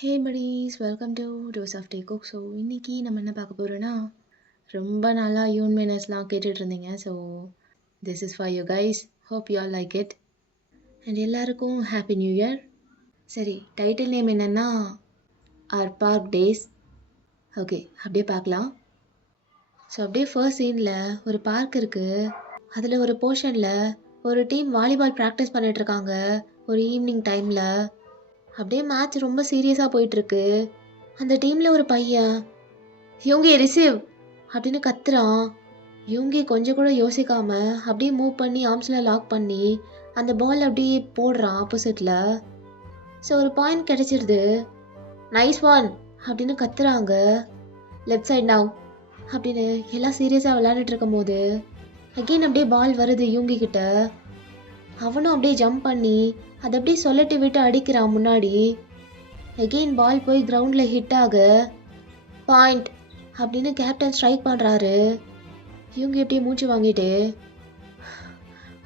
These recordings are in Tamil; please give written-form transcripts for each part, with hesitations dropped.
Hey buddies, welcome to dose of day cook. So இன்னைக்கு நம்ம என்ன பார்க்க போகிறோன்னா, ரொம்ப நாளாக யூன் மினஸ்லாம் கேட்டுட்டு இருந்தீங்க. So this is for you guys. Hope you all like it. And எல்லாருக்கும் ஹாப்பி நியூ இயர். சரி, டைட்டில் நேம் என்னென்னா ஆர் பார்க் டேஸ். ஓகே, அப்படியே பார்க்கலாம். ஸோ அப்படியே ஃபர்ஸ்ட் சீனில் ஒரு பார்க் இருக்குது. அதில் ஒரு போர்ஷனில் ஒரு டீம் வாலிபால் ப்ராக்டிஸ் பண்ணிகிட்ருக்காங்க ஒரு ஈவினிங் டைமில். அப்படியே மேட்ச் ரொம்ப சீரியஸாக போயிட்டுருக்கு. அந்த டீமில் ஒரு பையன் யோங்கி ரிசீவ் அப்படின்னு கத்துறான். யோங்கி கொஞ்சம் கூட யோசிக்காம அப்படியே மூவ் பண்ணி ஆர்ம்ஸில் லாக் பண்ணி அந்த பால் அப்படியே போடுறான் ஆப்போசிட்டில். ஸோ ஒரு பாயிண்ட் கிடைச்சிருது. நைஸ் ஒன் அப்படின்னு கத்துறாங்க. லெஃப்ட் சைட் நவ் அப்படின்னு எல்லாம் சீரியஸாக விளையாண்டுட்டு இருக்கும் போது அகெயின் அப்படியே பால் வருது யூங்கி கிட்ட. அவனும் அப்படியே ஜம்ப் பண்ணி அதை அப்படியே சொல்லட்டி விட்டு அடிக்கிறான் முன்னாடி. அகெயின் பால் போய் கிரவுண்டில் ஹிட் ஆக பாயிண்ட் அப்படின்னு கேப்டன் ஸ்ட்ரைக் பண்ணுறாரு. இவங்க எப்படியே மூச்சு வாங்கிட்டு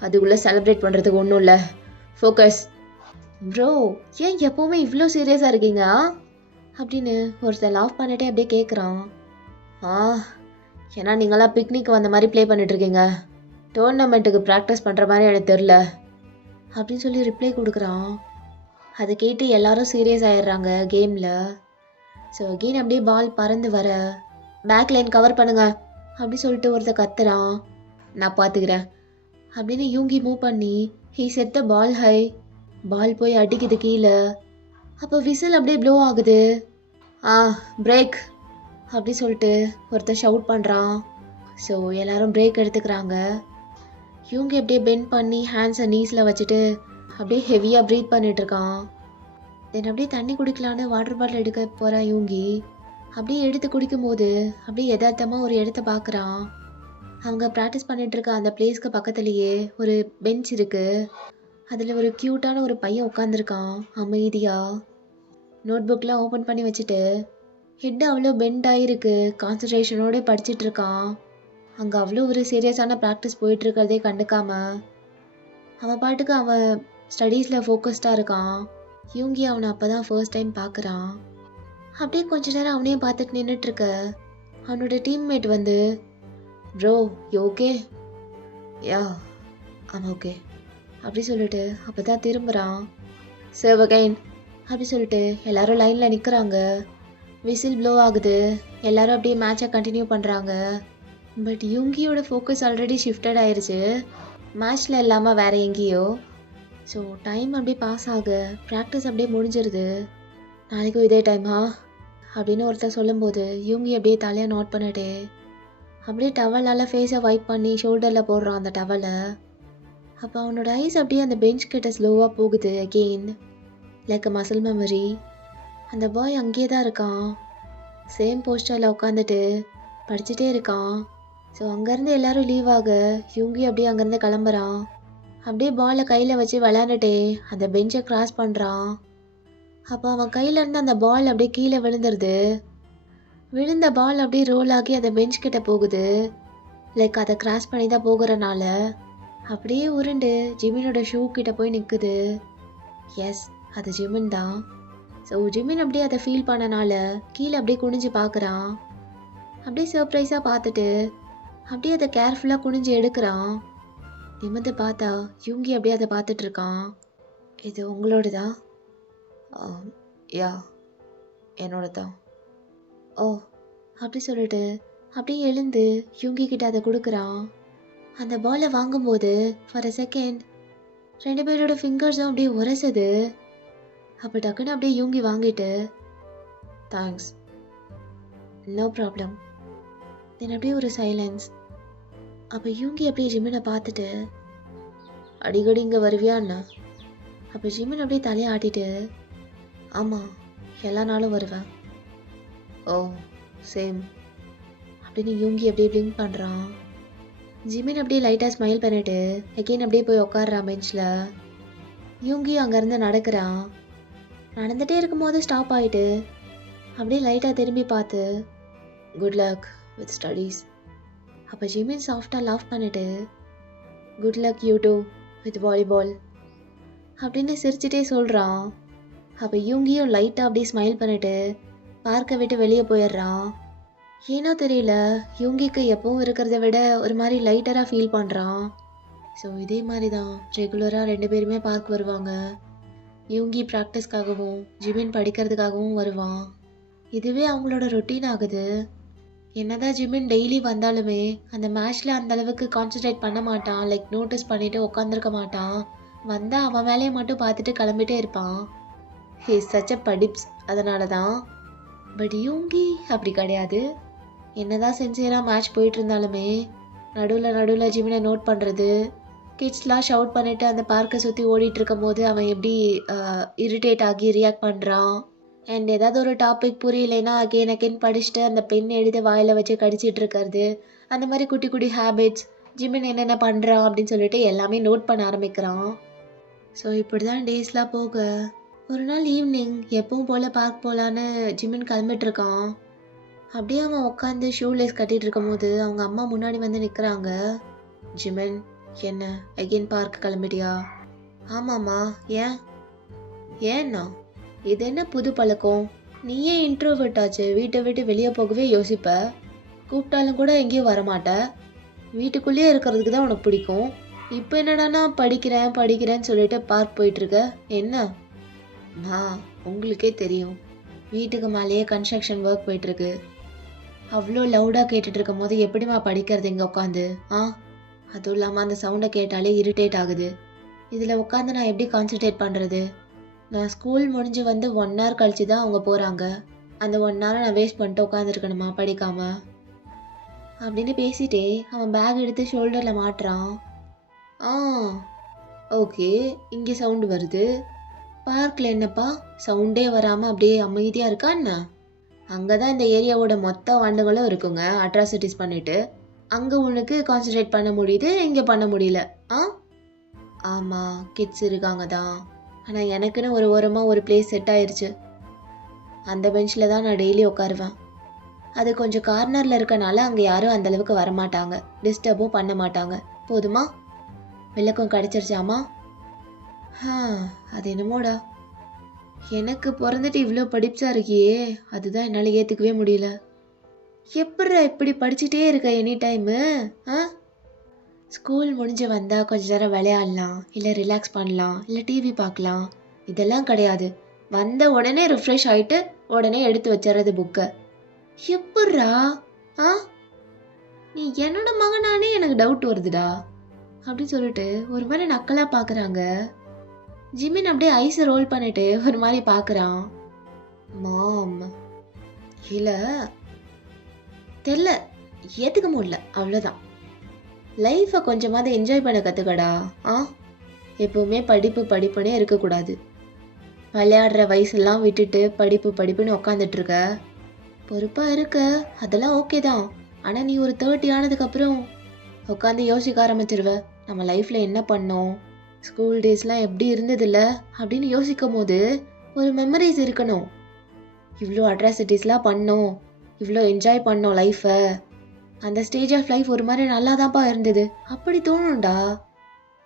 அதுக்குள்ளே செலிப்ரேட் பண்ணுறதுக்கு ஒன்றும் இல்லை, ஃபோக்கஸ். ப்ரோ, ஏன் எப்போவுமே இவ்வளோ சீரியஸாக இருக்கீங்க அப்படின்னு ஒருத்தர் லாஃப் பண்ணிட்டே அப்படியே கேட்குறான். ஆ, ஏன்னா நீங்களாம் பிக்னிக் வந்த மாதிரி ப்ளே பண்ணிட்டுருக்கீங்க, டோர்னமெண்ட்டுக்கு ப்ராக்டிஸ் பண்ணுற மாதிரி எனக்கு தெரில அப்படின்னு சொல்லி ரிப்ளை கொடுக்குறான். அதை கேட்டு எல்லாரும் சீரியஸ் ஆயிடுறாங்க கேமில். ஸோ அகெயின் அப்படியே பால் பறந்து வர பேக் லைன் கவர் பண்ணுங்க அப்படி சொல்லிட்டு ஒருத்தர் கத்துறான். நான் பார்த்துக்கிறேன் அப்படின்னு யூங்கி மூவ் பண்ணி he said the ball high. Ball போய் அடிக்குது கீழே. அப்போ விசில் அப்படியே ப்ளோ ஆகுது. பிரேக் அப்படி சொல்லிட்டு ஒருத்தர் ஷவுட் பண்ணுறான். ஸோ எல்லாரும் பிரேக் எடுத்துக்கிறாங்க. யூங்கி அப்படியே பெண்ட் பண்ணி ஹேண்ட்ஸை நீஸில் வச்சுட்டு அப்படியே ஹெவியாக ப்ரீத் பண்ணிட்டு இருக்கான். தென் அப்படியே தண்ணி குடிக்கலான்னு வாட்டர் பாட்டில் எடுக்க போகிறான் யூங்கி. அப்படியே எடுத்து குடிக்கும் போது அப்படியே யதார்த்தமாக ஒரு இடத்த பார்க்குறான். அவங்க ப்ராக்டிஸ் பண்ணிட்டு இருக்க அந்த பிளேஸ்க்கு பக்கத்துலேயே ஒரு பெஞ்ச் இருக்குது. அதில் ஒரு க்யூட்டான ஒரு பையன் உட்காந்துருக்கான் அமைதியாக. நோட் புக்லாம் ஓப்பன் பண்ணி வச்சுட்டு ஹெட் அவ்வளோ பெண்ட் ஆகிருக்கு, கான்சன்ட்ரேஷனோடு படிச்சுட்டு இருக்கான். அங்கே அவ்வளோ ஒரு சீரியஸான ப்ராக்டிஸ் போயிட்டுருக்கிறதே கண்டுக்காம அவன் பாட்டுக்கு அவன் ஸ்டடீஸில் ஃபோக்கஸ்டாக இருக்கான். யூங்கி அவனை அப்போ தான் ஃபர்ஸ்ட் டைம் பார்க்குறான். அப்படியே கொஞ்ச நேரம் அவனையும் பார்த்துட்டு நின்றுட்டுருக்க அவனோட டீம்மேட் வந்து, ப்ரோ யூ ஓகே? யா ஆம் ஓகே அப்படி சொல்லிட்டு அப்போ தான் திரும்புகிறான். சர்வ் அகைன் அப்படி சொல்லிட்டு எல்லாரும் லைனில் நிற்கிறாங்க. விசில் ப்ளோ ஆகுது. எல்லாரும் அப்படியே மேட்சை கண்டினியூ பண்ணுறாங்க. பட் யூங்கியோட ஃபோக்கஸ் ஆல்ரெடி ஷிஃப்டட் ஆயிடுச்சு, மேட்ச்சில் இல்லாமல் வேறு எங்கேயோ. ஸோ டைம் அப்படியே பாஸ் ஆக ப்ராக்டிஸ் அப்படியே முடிஞ்சிருது. நாளைக்கும் இதே டைமா அப்படின்னு ஒருத்தர் சொல்லும்போது யூங்கி அப்படியே தலையை நோட் பண்ணிட்டு அப்படியே டவலால் ஃபேஸை வைப் பண்ணி ஷோல்டரில் போடுறான் அந்த டவலை. அப்போ அவனோட ஐஸ் அப்படியே அந்த பெஞ்ச் கிட்ட ஸ்லோவாக போகுது அகெயின், லைக் அ மசில் மெமரி. அந்த பாய் அங்கேயே தான் இருக்கான், சேம் போஸ்டரில் உட்காந்துட்டு படிச்சுட்டே இருக்கான். ஸோ அங்கேருந்து எல்லாரும் லீவ் ஆக யூங்கி அப்படியே அங்கேருந்து கிளம்புறான். அப்படியே பாலை கையில் வச்சு விளையாண்டுட்டே அந்த பெஞ்சை கிராஸ் பண்ணுறான். அப்போ அவன் கையிலேருந்து அந்த பால் அப்படியே கீழே விழுந்துருது. விழுந்த பால் அப்படியே ரோல் ஆகி அந்த பெஞ்ச் கிட்ட போகுது. லைக் அதை கிராஸ் பண்ணி தான் போகிறனால அப்படியே உருண்டு ஜிமினோட ஷூ கிட்ட போய் நிற்குது. எஸ், அது ஜிமின் தான். ஸோ ஜிமின் அப்படியே அதை ஃபீல் பண்ணனால கீழே அப்படியே குனிஞ்சு பார்க்குறான். அப்படியே சர்ப்ரைஸாக பார்த்துட்டு அப்படியே அதை கேர்ஃபுல்லாக குனிஞ்சு எடுக்கிறான். நிமிர்ந்து பார்த்தா யூங்கி அப்படியே அதை பார்த்துட்டு இருக்கான். இது உங்களோடதா? யா என்னோட தான். ஓ அப்படி சொல்லிட்டு அப்படியே எழுந்து யூங்கி கிட்ட அதை கொடுக்குறான். அந்த பாலை வாங்கும்போது ஃபார் அ செகண்ட் ரெண்டு பேரோட ஃபிங்கர்ஸும் அப்படியே உரசுது. அப்போ டக்குன்னு அப்படியே யூங்கி வாங்கிட்டு தேங்க்ஸ், நோ ப்ராப்ளம். தென் அப்படியே ஒரு சைலன்ஸ். அப்போ யூங்கி அப்படியே ஜிமினை பார்த்துட்டு, அடிக்கடி இங்கே வருவியான்னா? அப்போ ஜிமின் அப்படியே தலையை ஆட்டிட்டு, ஆமாம் எல்லா நாளும் வருவேன். ஓ சேம் அப்படின்னு யூங்கி அப்படியே பிளிங்க் பண்ணுறான். ஜிமின் அப்படியே லைட்டாக ஸ்மைல் பண்ணிட்டு அகெயின் அப்படியே போய் உட்காடுறான் பெஞ்சில். யூங்கி அங்கேருந்து நடக்கிறான். நடந்துகிட்டே இருக்கும்போது ஸ்டாப் ஆகிட்டு அப்படியே லைட்டாக திரும்பி பார்த்து, குட் லக் வித் ஸ்டடீஸ். அப்போ ஜிமின் சாஃப்டாக லாஃப் பண்ணிட்டு, good luck you too with volleyball அப்படின்னு சிரிச்சிட்டே சொல்கிறான். அப்போ யூங்கியும் லைட்டாக அப்படியே ஸ்மைல் பண்ணிட்டு பார்க்கை விட்டு வெளியே போயிடுறான். ஏனோ தெரியல, யூங்கிக்கு எப்பவும் இருக்கிறத விட ஒரு மாதிரி லைட்டராக ஃபீல் பண்ணுறான். ஸோ இதே மாதிரி தான் ரெகுலராக 2 பேருமே பார்க் வருவாங்க. யூங்கி ப்ராக்டிஸ்க்காகவும் ஜிமின் படிக்கிறதுக்காகவும் வருவான். இதுவே அவங்களோட ரொட்டீன் ஆகுது. என்னதான் ஜிமின் டெய்லி வந்தாலுமே அந்த மேட்ச்சில் அந்த அளவுக்கு கான்சென்ட்ரேட் பண்ண மாட்டான். லைக் நோட்டீஸ் பண்ணிட்டு உட்காந்துருக்க மாட்டான். வந்தால் அவன் வேலையை மட்டும் பார்த்துட்டு கிளம்பிட்டே இருப்பான். ஹி இஸ் சச் அ படிப்ஸ், அதனால தான். பட் யூங்கி அப்படி கிடையாது. என்னதான் சின்சியராக மேட்ச் போயிட்டு இருந்தாலுமே நடுவில் ஜிமினை நோட் பண்ணுறது, கிட்ஸ்லாம் ஷவுட் பண்ணிட்டு அந்த பார்க்கை சுற்றி ஓடிட்டு இருக்கும் போது அவன் எப்படி இரிட்டேட் ஆகி ரியாக்ட் பண்ணுறான். அண்ட் ஏதாவது ஒரு டாபிக் புரியலைன்னா அகெயின் படிச்சுட்டு அந்த பென் எடுத்து வாயில் வச்சு கடிச்சிட்டு இருக்கிறது, அந்த மாதிரி குட்டி குட்டி ஹேபிட்ஸ், ஜிமின் என்னென்ன பண்ணுறான் அப்படின்னு சொல்லிட்டு எல்லாமே நோட் பண்ண ஆரம்பிக்கிறான். ஸோ இப்படி தான் டேஸ்லாம் போக ஒரு நாள் ஈவினிங் எப்பவும் போல் பார்க் போகலான்னு ஜிமின் கிளம்பிட்டுருக்கான். அப்படியே அவன் உட்காந்து ஷூலேஸ் கட்டிகிட்டு இருக்கும் போது அவங்க அம்மா முன்னாடி வந்து நிற்கிறாங்க. ஜிமின், என்ன அகெயின் பார்க் கிளம்பிட்டியா? ஆமாம்மா. ஏன்னா இது என்ன புது பழக்கம்? நீ ஏன் இன்ட்ரோவர்ட் ஆச்சு? வீட்டை விட்டு வெளியே போகவே யோசிப்ப. கூப்பிட்டாலும் கூட எங்கேயும் வரமாட்ட. வீட்டுக்குள்ளேயே இருக்கிறதுக்கு தான் உனக்கு பிடிக்கும். இப்போ என்னடானா படிக்கிறேன்னு சொல்லிட்டு பார்க் போயிட்டுருக்க. என்ன? உங்களுக்கே தெரியும், வீட்டுக்கு மேலேயே கன்ஸ்ட்ரக்ஷன் ஒர்க் போயிட்டுருக்கு. அவ்வளோ லவுடாக கேட்டுட்டு இருக்கும் போது எப்படிம்மா படிக்கிறது இங்கே உட்காந்து? அதுவும் இல்லாமல் அந்த சவுண்டை கேட்டாலே இரிட்டேட் ஆகுது. இதில் உட்காந்து நான் எப்படி கான்சன்ட்ரேட் பண்ணுறது? நான் ஸ்கூல் முடிஞ்சு வந்து 1 hour கழிச்சு தான் அவங்க போகிறாங்க. அந்த 1 hour நான் வேஸ்ட் பண்ணிட்டு உட்காந்துருக்கணுமா படிக்காம? அப்படின்னு பேசிட்டே அவன் பேக் எடுத்து ஷோல்டரில் மாட்டுறான். ஓகே, இங்கே சவுண்டு வருது. பார்க்கில் என்னப்பா சவுண்டே வராமல் அப்படியே அமைதியாக இருக்கா என்ன? அங்கே தான் இந்த ஏரியாவோட மொத்த வண்டுகளும் இருக்குங்க அட்ராசிட்டிஸ் பண்ணிட்டு. அங்கே உனக்கு கான்சன்ட்ரேட் பண்ண முடியுது, இங்கே பண்ண முடியல. ஆமாம், கிட்ஸ் இருக்காங்க தான். ஆனால் எனக்குன்னு ஒரு ஓரமாக ஒரு பிளேஸ் செட் ஆயிடுச்சு. அந்த பெஞ்சில் தான் நான் டெய்லி உட்காருவேன். அது கொஞ்சம் கார்னரில் இருக்கனால அங்கே யாரும் அந்தளவுக்கு வரமாட்டாங்க, டிஸ்டர்பும் பண்ண மாட்டாங்க. போதுமா? விளக்கம் கிடச்சிருச்சாமா? அது என்னமோடா, எனக்கு பிறந்துட்டு இவ்வளோ படிப்ஸாக இருக்கியே, அதுதான் என்னால் ஏற்றுக்கவே முடியல. எப்பட்றா இப்படி படிச்சுட்டே இருக்க எனி டைமு? ஸ்கூல் முடிஞ்சு வந்தால் கொஞ்ச நேரம் விளையாடலாம், இல்லை ரிலாக்ஸ் பண்ணலாம், இல்லை டிவி பார்க்கலாம். இதெல்லாம் கிடையாது. வந்த உடனே ரிஃப்ரெஷ் ஆகிட்டு உடனே எடுத்து வச்சிடறது புக்கை. எப்பட்றா? நீ என்னோட மகனானே எனக்கு டவுட் வருதுடா அப்படின்னு சொல்லிட்டு ஒரு மாதிரி நக்கலாக பார்க்குறாங்க. ஜிமின் அப்படியே ஐஸை ரோல் பண்ணிட்டு ஒரு மாதிரி பார்க்குறான். மாம், இல்லை தெரில, ஏற்றுக்க முடியல, அவ்வளோதான். லைஃப்பை கொஞ்சமாவது என்ஜாய் பண்ண கற்றுக்கடா. எப்போவுமே படிப்புன்னே இருக்கக்கூடாது. விளையாடுற வயசெல்லாம் விட்டுட்டு படிப்புன்னு உக்காந்துட்ருக்க. பொறுப்பாக இருக்க, அதெல்லாம் ஓகே தான். ஆனால் நீ ஒரு 30 ஆனதுக்கப்புறம் உட்காந்து யோசிக்க ஆரம்பிச்சிருவ. நம்ம லைஃப்பில் என்ன பண்ணோம், ஸ்கூல் டேஸ்லாம் எப்படி இருந்ததில்ல அப்படின்னு யோசிக்கும் போது ஒரு மெமரிஸ் இருக்கணும். இவ்வளோ அட்ராசிட்டிஸ்லாம் பண்ணோம், இவ்வளோ என்ஜாய் பண்ணோம் லைஃப்பை. அந்த ஸ்டேஜ் ஆஃப் லைஃப் ஒரு மாதிரி நல்லா தான்ப்பா இருந்தது அப்படி தோணும்டா.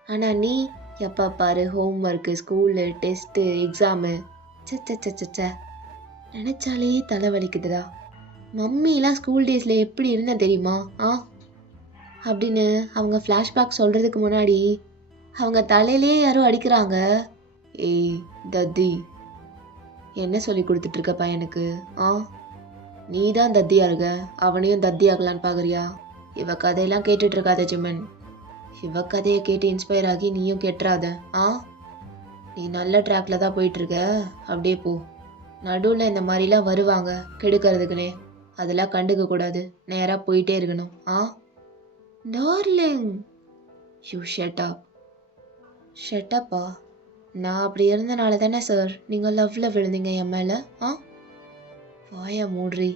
ஆனால் நீ எப்போ பாரு home work, school, test, exam. சச்ச நினச்சாலே தலை வலிக்குதுடா. மம்மிலாம் ஸ்கூல் டேஸில் எப்படி இருந்தேன் தெரியுமா? அப்படின்னு அவங்க ஃப்ளாஷ்பேக் சொல்கிறதுக்கு முன்னாடி அவங்க தலையிலே யாரோ அடிக்கிறாங்க. ஏய் தத்தி, என்ன சொல்லி கொடுத்துட்ருக்க பையனுக்கு? நீ தான் தத்தியாக இருக்க, அவனையும் தத்தி ஆகலான்னு பார்க்குறியா? இவ கதையெல்லாம் கேட்டுட்டு இருக்காத ஜிமன். இவ கதையை கேட்டு இன்ஸ்பயர் ஆகி நீயும் கெட்டுறாத. நீ நல்ல ட்ராக்ல தான் போயிட்டுருக்க, அப்படியே போ. நடுவில் இந்த மாதிரிலாம் வருவாங்க கெடுக்கிறதுக்குனே, அதெல்லாம் கண்டுக்க கூடாது, நேராக போயிட்டே இருக்கணும். டார்லிங், யூ ஷட்டப்பா. நான் அப்படி இருந்தனால தானே சார் நீங்கள் லவ்வில் விழுந்தீங்க என் மேலே? வாயா மூட்ரி.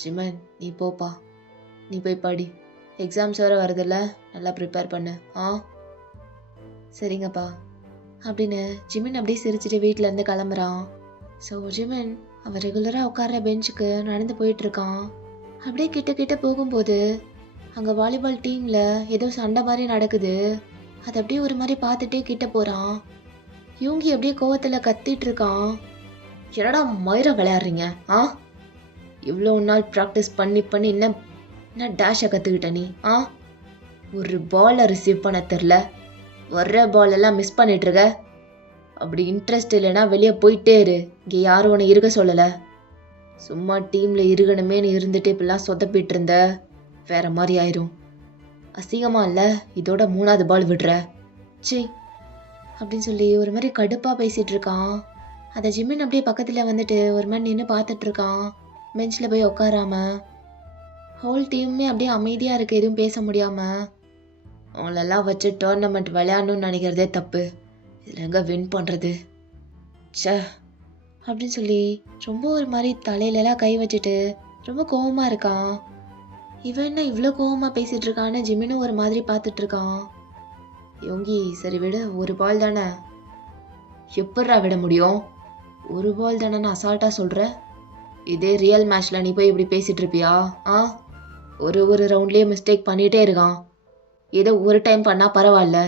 ஜிமன், நீ போப்பா, நீ போய் படி. எக்ஸாம்ஸ் வேறு வருதில்ல, நல்லா ப்ரிப்பேர் பண்ணு. சரிங்கப்பா அப்படின்னு ஜிமின் அப்படியே சிரிச்சுட்டு வீட்டிலேருந்து கிளம்புறான். ஸோ ஜிமின் அவன் ரெகுலராக உட்கார்ற பெஞ்சுக்கு நடந்து போயிட்டுருக்கான். அப்படியே கிட்ட போகும்போது அங்கே வாலிபால் டீமில் ஏதோ சண்டை மாதிரி நடக்குது. அதை அப்படியே ஒரு மாதிரி பார்த்துட்டே கிட்ட போகிறான். யூங்கி அப்படியே கோவத்தில் கத்திட்டு இருக்கான். என்னடா மயிர விளையாடுறீங்க? ஆ, இவ்வளோ நாள் ப்ராக்டிஸ் பண்ணி பண்ணி என்ன டேஷை கற்றுக்கிட்ட நீ? ஆ, ஒரு பாலை ரிசீவ் பண்ண தெரில, வர்ற பால் எல்லாம் மிஸ் பண்ணிட்டு இருக்க. அப்படி இன்ட்ரெஸ்ட் இல்லைன்னா வெளியே போயிட்டே இரு. இங்கே யாரும் உன்னை இருக்க சொல்லலை. சும்மா டீமில் இருக்கணுமேனு இருந்துட்டு இப்படிலாம் சொதப்பிட்டு இருந்த வேற மாதிரி ஆயிரும். அசிங்கமா இல்லை? இதோட 3வது பால் விடுற. சி அப்படின்னு சொல்லி ஒரு மாதிரி கடுப்பாக பேசிகிட்டு இருக்கான். அதை ஜிமின் அப்படியே பக்கத்தில் வந்துட்டு ஒரு மாதிரி நின்று பார்த்துட்டு இருக்கான். பெஞ்சில் போய் உட்காராம. ஹோல் டீமுமே அப்படியே அமைதியாக இருக்குது, எதுவும் பேச முடியாமல். அவங்களெல்லாம் வச்சு டோர்னமெண்ட் விளையாடணும்னு நினைக்கிறதே தப்பு. இதில் எங்கே வின் பண்ணுறது? ச்சே அப்படின்னு சொல்லி ரொம்ப ஒரு மாதிரி தலையிலலாம் கை வச்சுட்டு ரொம்ப கோவமாக இருக்கான். இவன் என்ன இவ்வளோ கோவமாக பேசிகிட்டு இருக்கான்னு ஜிமினும் ஒரு மாதிரி பார்த்துட்டு இருக்கான். யோங்கி சரி விடு, ஒரு பால் தானே, எப்பட்றா விட முடியும்? ஒரு பால் தானேன்னு அசால்ட்டாக சொல்கிற. இதே ரியல் மேட்ச்சில் நீ போய் இப்படி பேசிகிட்டு இருப்பியா? ஆ, ஒரு ரவுண்ட்லேயே மிஸ்டேக் பண்ணிகிட்டே இருக்கான். ஏதோ ஒரு டைம் பண்ணால் பரவாயில்ல,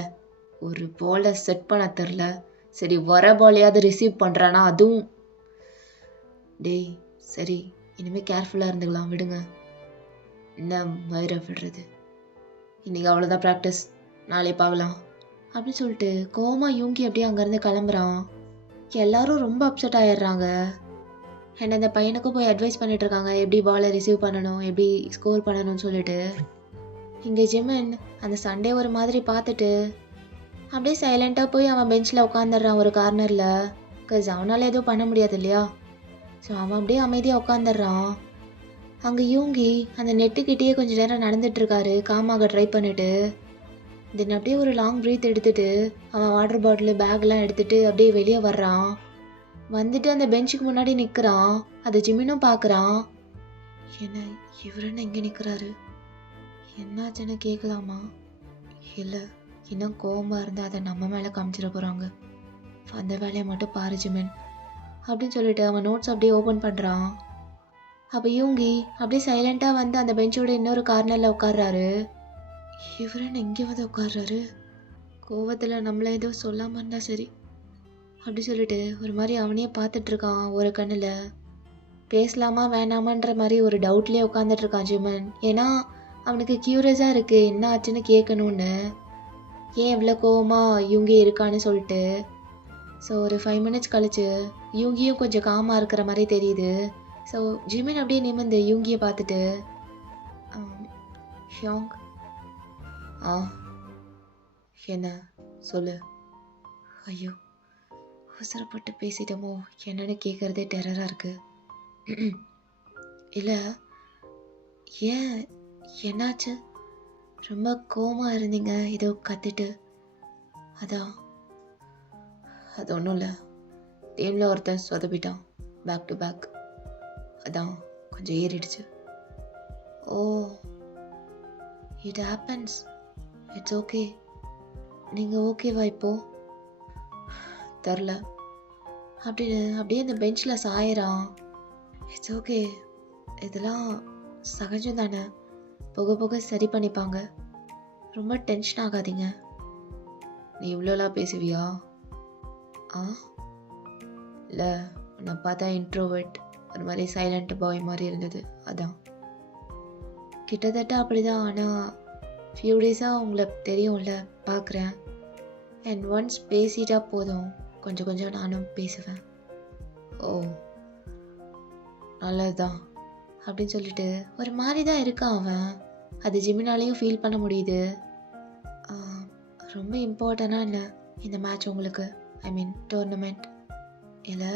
ஒரு பாலை செட் பண்ண தெரில. சரி வர பாலையாவது ரிசீவ் பண்ணுறானா? அதுவும் டேய் சரி, இனிமேல் கேர்ஃபுல்லாக இருந்துக்கலாம், விடுங்க. என்ன மயிர விடுறது? இன்றைக்கி அவ்வளோதான் ப்ராக்டிஸ், நாளை பார்க்கலாம் அப்படின்னு சொல்லிட்டு கோவமா யூங்கி அப்படியே அங்கேருந்து கிளம்புறான். எல்லாரும் ரொம்ப அப்செட் ஆயிடுறாங்க. என்ன இந்த பையனுக்கும் போய் அட்வைஸ் பண்ணிட்டு இருக்காங்க, எப்படி பாலை ரிசீவ் பண்ணணும், எப்படி ஸ்கோர் பண்ணணும்னு சொல்லிட்டு. இங்கே ஜிமின் அந்த சண்டே ஒரு மாதிரி பார்த்துட்டு அப்படியே சைலண்ட்டாக போய் அவன் பெஞ்சில் உட்காந்துடுறான் ஒரு கார்னரில். பிகாஸ் அவனால் எதுவும் பண்ண முடியாது இல்லையா. ஸோ அவன் அப்படியே அமைதியாக உட்காந்துடுறான். அங்கே யூங்கி அந்த நெட்டுக்கிட்டேயே கொஞ்சம் நேரம் நடந்துட்டுருக்காரு, காமாக ட்ரை பண்ணிட்டு. தென் அப்படியே ஒரு லாங் ப்ரீத் எடுத்துட்டு அவன் வாட்டர் பாட்டிலு பேக்லாம் எடுத்துகிட்டு அப்படியே வெளியே வர்றான். வந்துட்டு அந்த பெஞ்சுக்கு முன்னாடி நிற்கிறான். அதை ஜிமினும் பார்க்குறான். என்ன இவர் என்ன இங்கே நிற்கிறாரு, என்னாச்சுன்னு கேட்கலாமா? இல்லை, இன்னும் கோவமாக இருந்தால் அதை நம்ம மேலே காமிச்சிட போகிறாங்க. அந்த வேலையை மட்டும் பாரு ஜிமின் அப்படின்னு சொல்லிட்டு அவன் நோட்ஸ் அப்படியே ஓப்பன் பண்ணுறான். அப்போ யூங்கி அப்படியே சைலண்ட்டாக வந்து அந்த பெஞ்சோட இன்னொரு கார்னரில் உட்கார்றாரு. இவர் என்ன இங்கே வந்து உட்கார்றாரு? கோவத்தில் நம்மளை ஏதோ சொல்லாமல் இருந்தால் சரி அப்படி சொல்லிட்டு ஒரு மாதிரி அவனையே பார்த்துட்ருக்கான். ஒரு கண்ணில் பேசலாமா வேணாமான்ற மாதிரி ஒரு டவுட்லேயே உட்காந்துட்ருக்கான் ஜிமன். ஏன்னா அவனுக்கு க்யூரியஸாக இருக்குது என்ன ஆச்சுன்னு கேட்கணுன்னு, ஏன் இவ்வளோ கோவமாக யூங்கி இருக்கான்னு சொல்லிட்டு. ஸோ ஒரு 5 மினிட்ஸ் கழிச்சு யூங்கியும் கொஞ்சம் காமாக இருக்கிற மாதிரி தெரியுது. ஸோ ஜிமின் அப்படியே நிமிர்ந்து யூங்கியை பார்த்துட்டு, ஹியோங் ஆ என்ன சொல்லு. ஐயோ அவசரப்பட்டு பேசிட்டோமோ என்னன்னு கேட்குறதே டெரராக இருக்கு. இல்லை ஏன், என்னாச்சு? ரொம்ப கோவமாக இருந்தீங்க ஏதோ கத்திட்டு. அதான் அது ஒன்றும் இல்லை, டீமில் ஒருத்தன் சொதப்பிட்டான் பேக் டு பேக், அதான் கொஞ்சம் ஏறிடுச்சு. ஓ இட் ஹேப்பன்ஸ், இட்ஸ் ஓகே. நீங்கள் ஓகேவா இப்போ? தெரில அப்படின்னு அப்படியே அந்த பெஞ்சில் சாயிறான். இட்ஸ் ஓகே, இதெல்லாம் சகஜம் தானே, போக போக சரி பண்ணிப்பாங்க, ரொம்ப டென்ஷன் ஆகாதீங்க. நீ இவ்வளோலாம் பேசுவியா? ஆ இல்லை, உன்னை பார்த்தா இன்ட்ரோவர்ட், ஒரு மாதிரி சைலண்ட் பாய் மாதிரி இருந்தது, அதான். கிட்டத்தட்ட அப்படிதான், ஆனால் ஃபியூ டேஸாக உங்களை தெரியும்ல, பார்க்குறேன். அண்ட் ஒன்ஸ் பேசிட்டா போதும், கொஞ்சம் கொஞ்சம் நானும் பேசுவேன். ஓ நல்லதுதான் அப்படின்னு சொல்லிட்டு ஒரு மாதிரி தான் இருக்கான் அவன். அது ஜிமினாலையும் ஃபீல் பண்ண முடியுது. ரொம்ப இம்பார்ட்டண்டாக என்ன இந்த மேட்ச் உங்களுக்கு, ஐ மீன் டோர்னமெண்ட்? இல்லை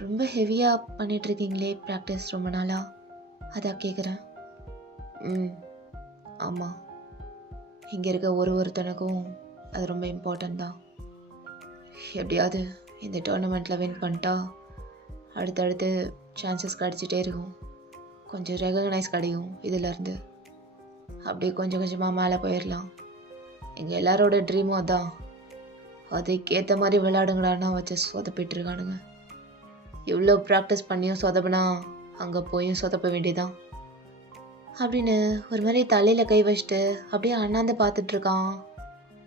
ரொம்ப ஹெவியாக பண்ணிகிட்ருக்கீங்களே ப்ராக்டிஸ் ரொம்ப நாளாக, அதான் கேட்குறேன். ஆமாம், இங்கே இருக்க ஒருத்தனுக்கும் அது ரொம்ப இம்பார்ட்டன்ட் தான். எப்படியாவது இந்த டோர்னமெண்ட்டில் வின் பண்ணிட்டா அடுத்தடுத்து சான்சஸ் கிடச்சிட்டே இருக்கும், கொஞ்சம் ரெகக்னைஸ் கிடைக்கும் இதிலேருந்து, அப்படியே கொஞ்சம் கொஞ்சமாக மேலே போயிடலாம். எங்கள் எல்லாரோட ட்ரீமும் அதான். அதுக்கேற்ற மாதிரி விளையாடுங்களான்னா வச்சு சொதப்பிட்டுருக்கானுங்க. இவ்வளோ ப்ராக்டிஸ் பண்ணியும் சொதப்புனா அங்கே போயும் சொதப்ப வேண்டியதான் அப்படின்னு ஒரு மாதிரி தலையில் கை வச்சுட்டு அப்படியே அண்ணாந்து பார்த்துட்ருக்கான்.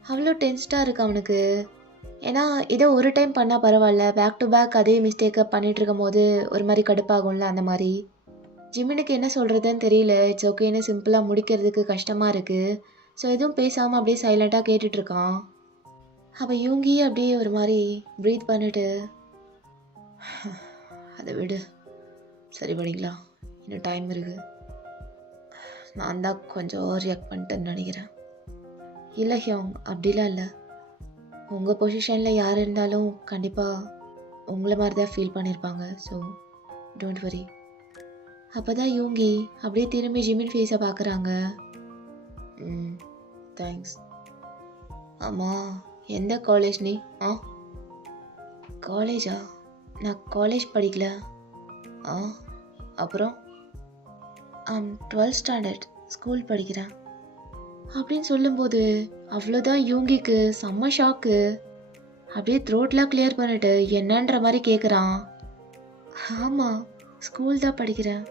அவ்வளோ டென்ஸ்டாக இருக்கு அவனுக்கு. ஏன்னா ஏதோ ஒரு டைம் பண்ணால் பரவாயில்ல, பேக் டு பேக் அதே மிஸ்டேக்கை பண்ணிட்டு இருக்கும்போது ஒரு மாதிரி கடுப்பாகும்ல, அந்த மாதிரி. ஜிமினுக்கு என்ன சொல்கிறதுன்னு தெரியல. இட்ஸ் ஓகேன்னு சிம்பிளாக முடிக்கிறதுக்கு கஷ்டமாக இருக்குது. ஸோ எதுவும் பேசாமல் அப்படியே சைலண்ட்டாக கேட்டுட்ருக்கான். அப்போ யூங்கி அப்படியே ஒரு மாதிரி ப்ரீத் பண்ணிட்டு, அதை விடு, சரி பண்ணிக்கலாம், இன்னும் டைம் இருக்குது. நான் தான் கொஞ்சம் ரியாக்ட் பண்ணிட்டேன்னு நினைக்கிறேன். இல்லை ஹியோங், அப்படிலாம் இல்லை. உங்கள் பொசிஷனில் யார் இருந்தாலும் கண்டிப்பாக உங்களை மாதிரி தான் ஃபீல் பண்ணியிருப்பாங்க. So don't worry. அப்போ தான் யூங்கி அப்படியே திரும்பி ஜிமின் ஃபேஸை பார்க்குறாங்க. தேங்க்ஸ். ஆமாம், எந்த காலேஜ் நீ? காலேஜா? நான் காலேஜ் படிக்கல. அப்புறம் 12th ஸ்டாண்டர்ட் ஸ்கூல் படிக்கிறேன் அப்படின்னு சொல்லும்போது அவ்வளோதான் யூங்கிக்கு செம்ம ஷாக்கு. அப்படியே த்ரோட்லாம் கிளியர் பண்ணிட்டு என்னன்ற மாதிரி கேட்குறான். ஆமாம், ஸ்கூல் தான் படிக்கிறேன்.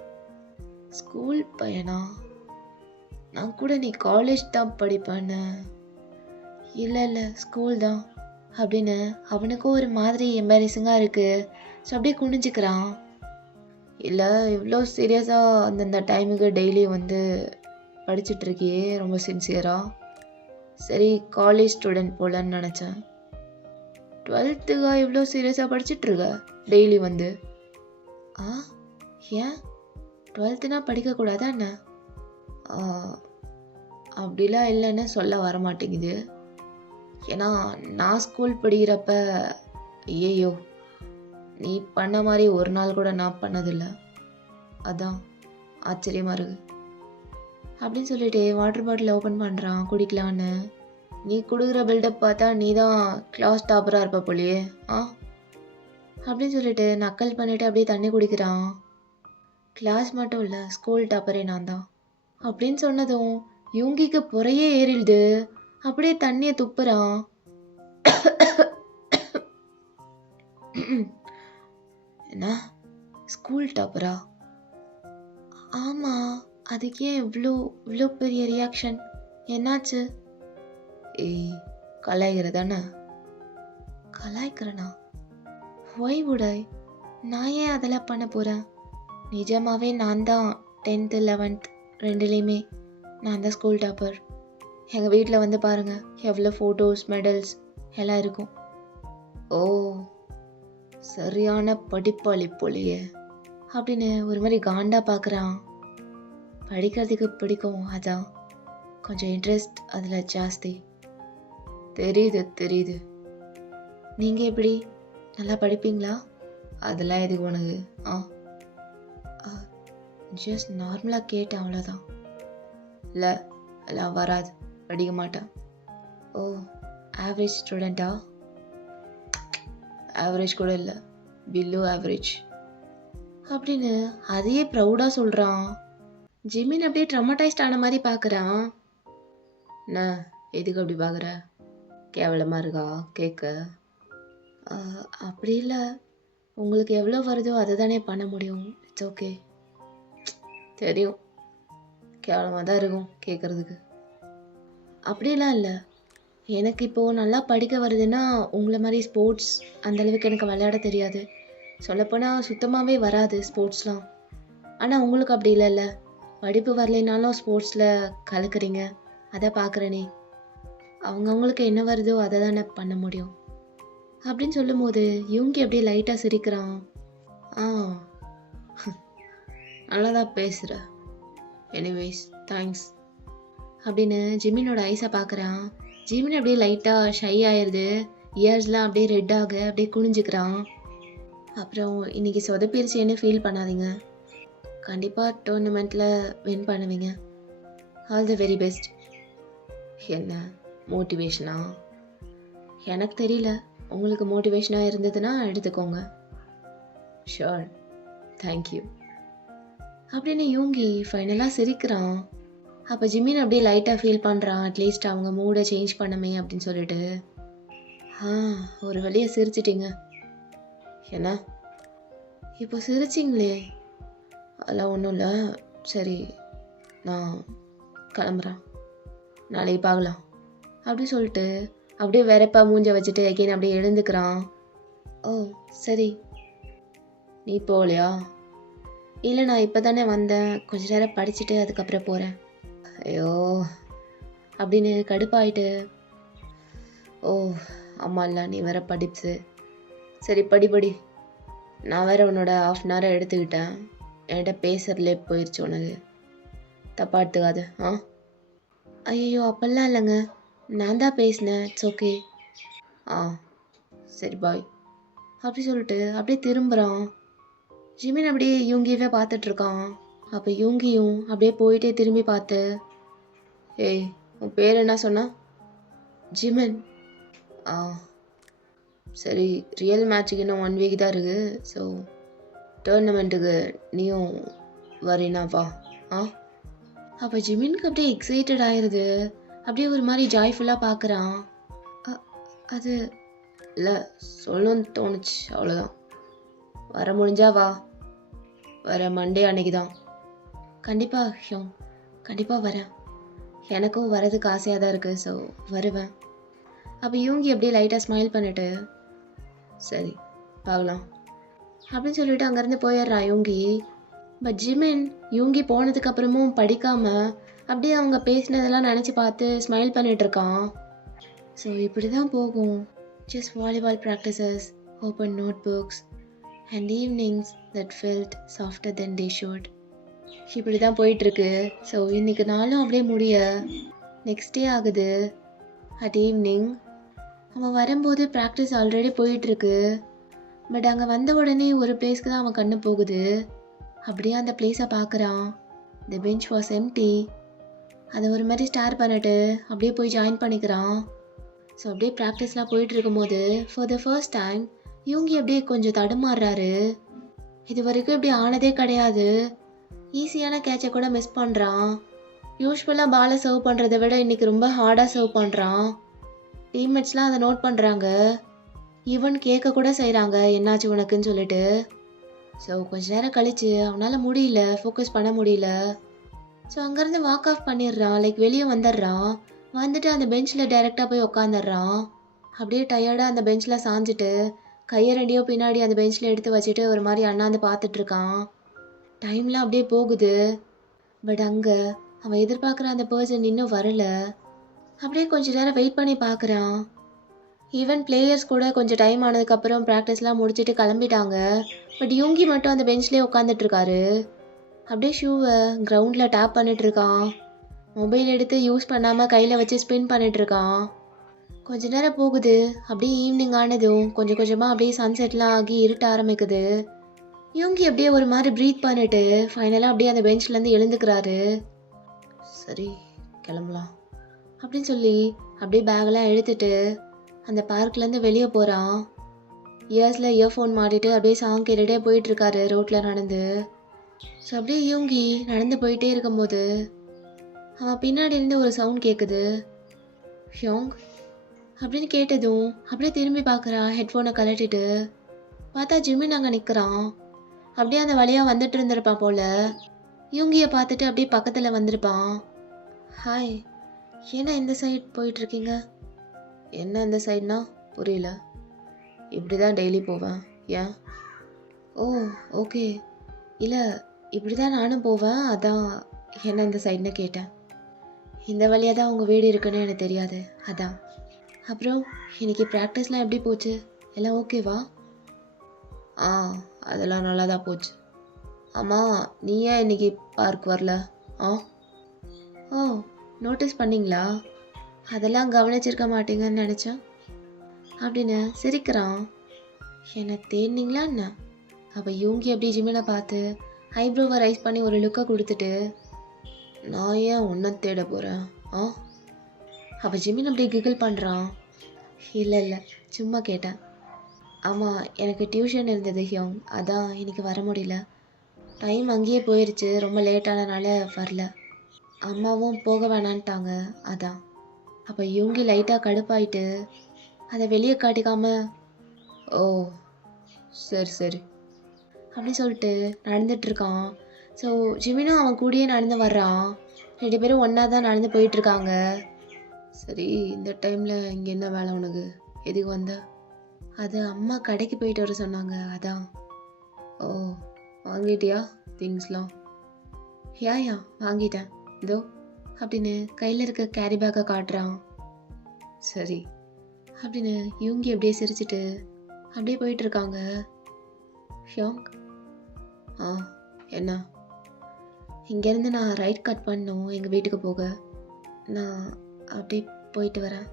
ஸ்கூல் பையனா? நான் கூட நீ காலேஜ் தான் படிப்பேன்னு. இல்லை ஸ்கூல் தான் அப்படின்னு அவனுக்கும் ஒரு மாதிரி எம்பாரசிங்காக இருக்குது. ஸோ அப்படியே குனிஞ்சிக்கிறான். இல்லை, இவ்வளோ சீரியஸாக அந்தந்த டைமுக்கு டெய்லி வந்து படிச்சுட்ருக்கியே, ரொம்ப சின்சியராக. சரி, காலேஜ் ஸ்டூடெண்ட் போலன்னு நினச்சேன். 12th இவ்வளோ சீரியஸாக படிச்சுட்ருக்க டெய்லி வந்து? ஏன் 12th படிக்கக்கூடாதா என்ன? அப்படிலாம் இல்லைன்னு சொல்ல வரமாட்டேங்குது. ஏன்னா நான் ஸ்கூல் படிக்கிறப்ப ஐயோ நீ பண்ண மாதிரி ஒரு நாள் கூட நான் பண்ணதில்லை. அதான் ஆச்சரியமாக இருக்கு அப்படின்னு சொல்லிட்டு வாட்டர் பாட்டில் ஓப்பன் பண்ணுறான் குடிக்கலான்னு. நீ கொடுக்குற பில்டப் பார்த்தா நீ தான் கிளாஸ் டாப்பராக இருப்ப போலியே அப்படின்னு சொல்லிட்டு நக்கல் பண்ணிவிட்டு அப்படியே தண்ணி குடிக்கிறான். கிளாஸ் மட்டும் இல்லை, ஸ்கூல் டாப்பரே நான் தான் அப்படின்னு சொன்னதும் யூங்கிக்கு புறையே ஏறிடுது. அப்படியே தண்ணியை துப்புறான். என்ன, ஸ்கூல் டாப்பரா? ஆமாம், அதுக்கு ஏன் இவ்வளோ பெரிய ரியாக்ஷன்? என்னாச்சு? ஏய், கலாய்க்கிறதானே? கலாய்க்கிறனா? ஒய் வுடை? நான் ஏன் அதெல்லாம் பண்ண போகிறேன்? நிஜமாவே நான் தான் 10th 11th ரெண்டுலேயுமே நான் தான் ஸ்கூல் டாப்பர். எங்கள் வீட்டில் வந்து பாருங்கள், எவ்வளோ ஃபோட்டோஸ் மெடல்ஸ் எல்லாம் இருக்கும். ஓ, சரியான படிப்பாளி போலையே அப்படின்னு ஒரு மாதிரி காண்டா பார்க்குறான். படிக்கிறதுக்கு பிடிக்கும், அதான் கொஞ்சம் இன்ட்ரெஸ்ட் அதில் ஜாஸ்தி. தெரியுது. நீங்கள் எப்படி, நல்லா படிப்பீங்களா? அதெல்லாம் எதுக்கு உனக்கு? ஜஸ்ட் நார்மலாக கேட்டேன், அவ்வளோதான். இல்லை, எல்லாம் வராது, படிக்க மாட்டேன். ஓ, ஆவரேஜ் ஸ்டூடெண்ட்டா? ஆவரேஜ் கூட இல்லை, பிலோ ஆவரேஜ் அப்படின்னு அதையே ப்ரௌடாக சொல்கிறான். ஜிமின் அப்படியே ட்ரமாட்டைஸ்ட் ஆன மாதிரி பார்க்குறான். என்ன, எதுக்கு அப்படி பார்க்குற? கேவலமாக இருக்கா கேட்க? அப்படி இல்லை, உங்களுக்கு எவ்வளோ வருதோ அதை தானே பண்ண முடியும். It's okay. தெரியும், கேவலமாக தான் இருக்கும் கேட்குறதுக்கு. அப்படிலாம் இல்லை, எனக்கு இப்போது நல்லா படிக்க வருதுன்னா உங்களை மாதிரி ஸ்போர்ட்ஸ் அந்தளவுக்கு எனக்கு விளையாட தெரியாது. சொல்லப்போனால் சுத்தமாகவே வராது ஸ்போர்ட்ஸ்லாம். ஆனால் உங்களுக்கு அப்படி இல்லைல்ல, படிப்பு வரலைனாலும் ஸ்போர்ட்ஸில் கலக்குறீங்க, அதை பார்க்குறேனே. அவங்கவுங்களுக்கு என்ன வருதோ அதை தானே பண்ண முடியும் அப்படின்னு சொல்லும்போது யூங்கி அப்படியே லைட்டாக சிரிக்கிறான். நல்லா தான் பேசுகிற, எனிவேஸ் தேங்க்ஸ் அப்படின்னு ஜிமினோட ஐஸை பார்க்குறான். ஜிமின் அப்படியே லைட்டாக ஷை ஆயிடுது, இயர்ஸ்லாம் அப்படியே ரெட்டாக அப்படியே குனிஞ்சிக்கிறான். அப்புறம் இன்றைக்கி சொதப்பிருச்சேன்னு ஃபீல் பண்ணாதீங்க, கண்டிப்பாக டோர்னமெண்ட்டில் வின் பண்ணுவீங்க. All the very best. என்ன மோட்டிவேஷனா? எனக்கு தெரியல, உங்களுக்கு மோட்டிவேஷனாக இருந்ததுன்னா எடுத்துக்கோங்க. ஷோர், தேங்க்யூ அப்படின்னு யூங்கி ஃபைனலாக சிரிக்கிறான். அப்போ ஜிமின் அப்படியே லைட்டாக ஃபீல் பண்ணுறான், அட்லீஸ்ட் அவங்க மூடை சேஞ்ச் பண்ணமே அப்படின்னு சொல்லிட்டு. ஒரு வழியாக சிரிச்சிட்டிங்க. என்ன இப்போ சிரிச்சிங்களே? அதெல்லாம் ஒன்றும் இல்லை, சரி நான் கிளம்புறேன், நாளைக்கு பார்க்கலாம் அப்படி சொல்லிட்டு அப்படியே வெறப்பா மூஞ்ச வச்சுட்டு அகைன் அப்படியே எழுந்துக்கிறான். ஓ சரி, நீ போகலையா? இல்லை, நான் இப்போ தானே வந்தேன், கொஞ்ச நேரம் படிச்சுட்டு அதுக்கப்புறம் போகிறேன். ஐயோ அப்படின்னு கடுப்பாயிட்டு, ஓ ஆமாம் இல்லை, நீ வேற படிப்பு. சரி படி படி. நான் வேற உன்னோட ½ அன் ஹவர் எடுத்துக்கிட்டேன், என்கிட்ட பேசுறதுலே போயிடுச்சு உனக்கு, தப்பா எடுத்துக்காது. ஐயோ அப்பெல்லாம் இல்லைங்க, நான் தான் பேசினேன், இட்ஸ் ஓகே. ஆ சரி பாய் அப்படி சொல்லிட்டு அப்படியே திரும்புகிறான். ஜிமின் அப்படியே யூங்கியவே பார்த்துட்ருக்கான். அப்போ யூங்கியும் அப்படியே போயிட்டே திரும்பி பார்த்து, ஏய் உன் பேர் என்ன சொன்னா? ஜிமின். ஆ சரி, ரியல் மேட்ச்சுக்கு இன்னும் 1 வீக் தான் இருக்குது, ஸோ டோர்னமெண்ட்டுக்கு நீயும் வரீனா வா. அப்போ ஜிமினுக்கு அப்படியே எக்ஸைட்டட் ஆயிடுது. அப்படியே ஒரு மாதிரி ஜாய்ஃபுல்லாக பார்க்குறான். அது இல்லை, சொல்லணும்னு தோணுச்சு, அவ்வளோதான். வர முடிஞ்சா வா, வர மண்டே அன்னைக்கு தான். கண்டிப்பாக ஹியோங், கண்டிப்பாக வரேன். எனக்கும் வரதுக்கு ஆசையாக தான் இருக்குது, ஸோ வருவேன். அப்போ யூங்கி அப்படியே லைட்டாக ஸ்மைல் பண்ணிட்டு, சரி பார்க்கலாம் அப்படின்னு சொல்லிட்டு அங்கேருந்து போயிடுறான் யூங்கி. பட் ஜிமின் யூங்கி போனதுக்கு அப்புறமும் படிக்காமல் அப்படியே அவங்க பேசினதெல்லாம் நினச்சி பார்த்து ஸ்மைல் பண்ணிட்டு இருக்கான். ஸோ இப்படி தான் போகும். Just volleyball practices, open notebooks and evenings that felt softer than they should. இப்படி தான் போயிட்டுருக்கு. ஸோ இன்றைக்கி நாளும் அப்படியே முடிய நெக்ஸ்ட் டே ஆகுது. அட் ஈவினிங் அவன் வரும்போது ப்ராக்டிஸ் ஆல்ரெடி போயிட்டுருக்கு. பட் அங்கே வந்த உடனே ஒரு பிளேஸ்க்கு தான் அவன் கண்ணு போகுது. அப்படியே அந்த பிளேஸை பார்க்குறான். The bench was empty. அதை ஒரு மாதிரி ஸ்டார் பண்ணிட்டு அப்படியே போய் ஜாயின் பண்ணிக்கிறான். ஸோ அப்படியே ப்ராக்டிஸ்லாம் போயிட்டு இருக்கும்போது ஃபார் த ஃபர்ஸ்ட் டைம் யூங்கி அப்படியே கொஞ்சம் தடுமாறுறாரு. இது வரைக்கும் இப்படி ஆனதே கிடையாது. ஈஸியான கேட்சை கூட மிஸ் பண்ணுறான். யூஸ்வலாக பாலை சர்வ் பண்ணுறதை விட இன்றைக்கி ரொம்ப ஹார்டாக சர்வ் பண்ணுறான். டீம்மேட்ஸ்லாம் அதை நோட் பண்ணுறாங்க. ஈவன் கேட்க கூட செய்கிறாங்க, என்னாச்சு உனக்குன்னு சொல்லிட்டு. ஸோ கொஞ்ச நேரம் கழித்து அவனால் முடியல, ஃபோக்கஸ் பண்ண முடியல. ஸோ அங்கேருந்து வாக் ஆஃப் பண்ணிடுறான். லைக் வெளியே வந்துடுறான். வந்துட்டு அந்த பெஞ்சில் டைரெக்டாக போய் உக்காந்துடுறான். அப்படியே டயர்டாக அந்த பெஞ்சில் சாஞ்சிட்டு கையை ரெண்டையோ பின்னாடி அந்த பெஞ்சில் எடுத்து வச்சுட்டு ஒரு மாதிரி அண்ணாந்து பார்த்துட்ருக்கான். டைம்லாம் அப்படியே போகுது. பட் அங்கே அவன் எதிர்பார்க்குற அந்த பர்சன் இன்னும் வரல. அப்படியே கொஞ்ச நேரம் வெயிட் பண்ணி பார்க்குறான். ஈவன் பிளேயர்ஸ் கூட கொஞ்சம் டைம் ஆனதுக்கப்புறம் ப்ராக்டிஸ்லாம் முடிச்சுட்டு கிளம்பிட்டாங்க. பட் யூங்கி மட்டும் அந்த பெஞ்ச்லேயே உட்காந்துட்ருக்காரு. அப்படியே ஷூவை கிரவுண்டில் டேப் பண்ணிகிட்ருக்கான். மொபைல் எடுத்து யூஸ் பண்ணாமல் கையில் வச்சு ஸ்பின் பண்ணிகிட்ருக்கான். கொஞ்ச நேரம் போகுது. அப்படியே ஈவினிங் ஆனதும் கொஞ்சம் கொஞ்சமாக அப்படியே சன்செட்லாம் ஆகி இருட்ட ஆரம்பிக்குது. யூங்கி அப்படியே ஒரு மாதிரி ப்ரீத் பண்ணிட்டு ஃபைனலாக அப்படியே அந்த பெஞ்ச்லேருந்து எழுந்துக்கிறாரு. சரி கிளம்பலாம் அப்படின்னு சொல்லி அப்படியே பேக்கெல்லாம் எடுத்துட்டு அந்த பார்க்லேருந்து வெளியே போகிறான். இயர்ஸில் இயர்ஃபோன் மாட்டிட்டு அப்படியே சாங் கேட்டுகிட்டே போயிட்டுருக்காரு ரோட்டில் நடந்து. ஸோ அப்படியே யூங்கி நடந்து போயிட்டே இருக்கும்போது அவன் பின்னாடி இருந்து ஒரு சவுண்ட் கேட்குது. ஹியோங் அப்படின்னு கேட்டதும் அப்படியே திரும்பி பார்க்குறான். ஹெட்ஃபோனை கழட்டிட்டு பார்த்தா ஜிமின் அங்கே நிற்கிறான். அப்படியே அந்த வழியாக வந்துட்டு இருந்திருப்பான் போல். யூங்கியை பார்த்துட்டு அப்படியே பக்கத்தில் வந்திருப்பான். ஹாய், ஏன்னா இந்த சைட் போயிட்டுருக்கீங்க? என்ன இந்த சைட்னா புரியல. இப்படி தான் டெய்லி போவேன். ஏன்? ஓ ஓகே, இல்லை இப்படி தான் நானும் போவேன், அதான் என்ன இந்த சைடுன்னு கேட்டேன். இந்த வழியாக தான் உங்கள் வீடு இருக்குன்னு எனக்கு தெரியாது, அதான். அப்புறம் இன்னைக்கு ப்ராக்டிஸ்லாம் எப்படி போச்சு? எல்லாம் ஓகேவா? அதெல்லாம் நல்லா தான் போச்சு. ஆமாம், நீ ஏன் இன்னைக்கு பார்க் வரல? ஓ நோட்டீஸ் பண்ணிங்களா? அதெல்லாம் கவனிச்சிருக்க மாட்டீங்கன்னு நினச்சேன் அப்படின்னு சிரிக்கிறான். என்னை தேடினீங்களா என்ன? அப்போ யூங்கி அப்படி ஜிமினை பார்த்து ஐப்ரோவை ரைஸ் பண்ணி ஒரு லுக்கை கொடுத்துட்டு, நான் ஏன் உன்னை தேட போகிறேன்? அப்போ ஜிமின் அப்படி கிகிள் பண்ணுறான். இல்லை சும்மா கேட்டேன். ஆமாம், எனக்கு டியூஷன் இருந்தது ஹியோங், அதான் இன்னைக்கு வர முடியல. டைம் அங்கேயே போயிடுச்சு, ரொம்ப லேட்டானனால வரல. அம்மாவும் போக வேணான்ட்டாங்க, அதான். அப்போ யூங்கி லைட்டாக கடுப்பாயிட்டு அதை வெளியே காட்டிக்காம, ஓ சரி அப்படி சொல்லிட்டு நடந்துட்டுருக்கான். ஸோ ஜிமினும் அவன் கூடயே நடந்து வர்றான். 2 பேரும் ஒன்றா தான் நடந்து போயிட்டுருக்காங்க. சரி, இந்த டைமில் இங்கே என்ன வேலை உனக்கு? எதுக்கு வந்த? அது அம்மா கடைக்கு போயிட்டு வர சொன்னாங்க, அதான். ஓ, வாங்கிட்டியா திங்ஸ்லாம்? யா வாங்கிட்டேன். இதோ அப்படின்னு கையில் இருக்க கேரி பேக்கை காட்டுறான். சரி அப்படின்னு இவங்க அப்படியே சிரிச்சிட்டு அப்படியே போயிட்டு இருக்காங்க. ஷியோங், ஆ என்ன? இங்கேருந்து நான் ரைட் கட் பண்ணணும் எங்கள் வீட்டுக்கு போக. நான் அப்படியே போயிட்டு வரேன்.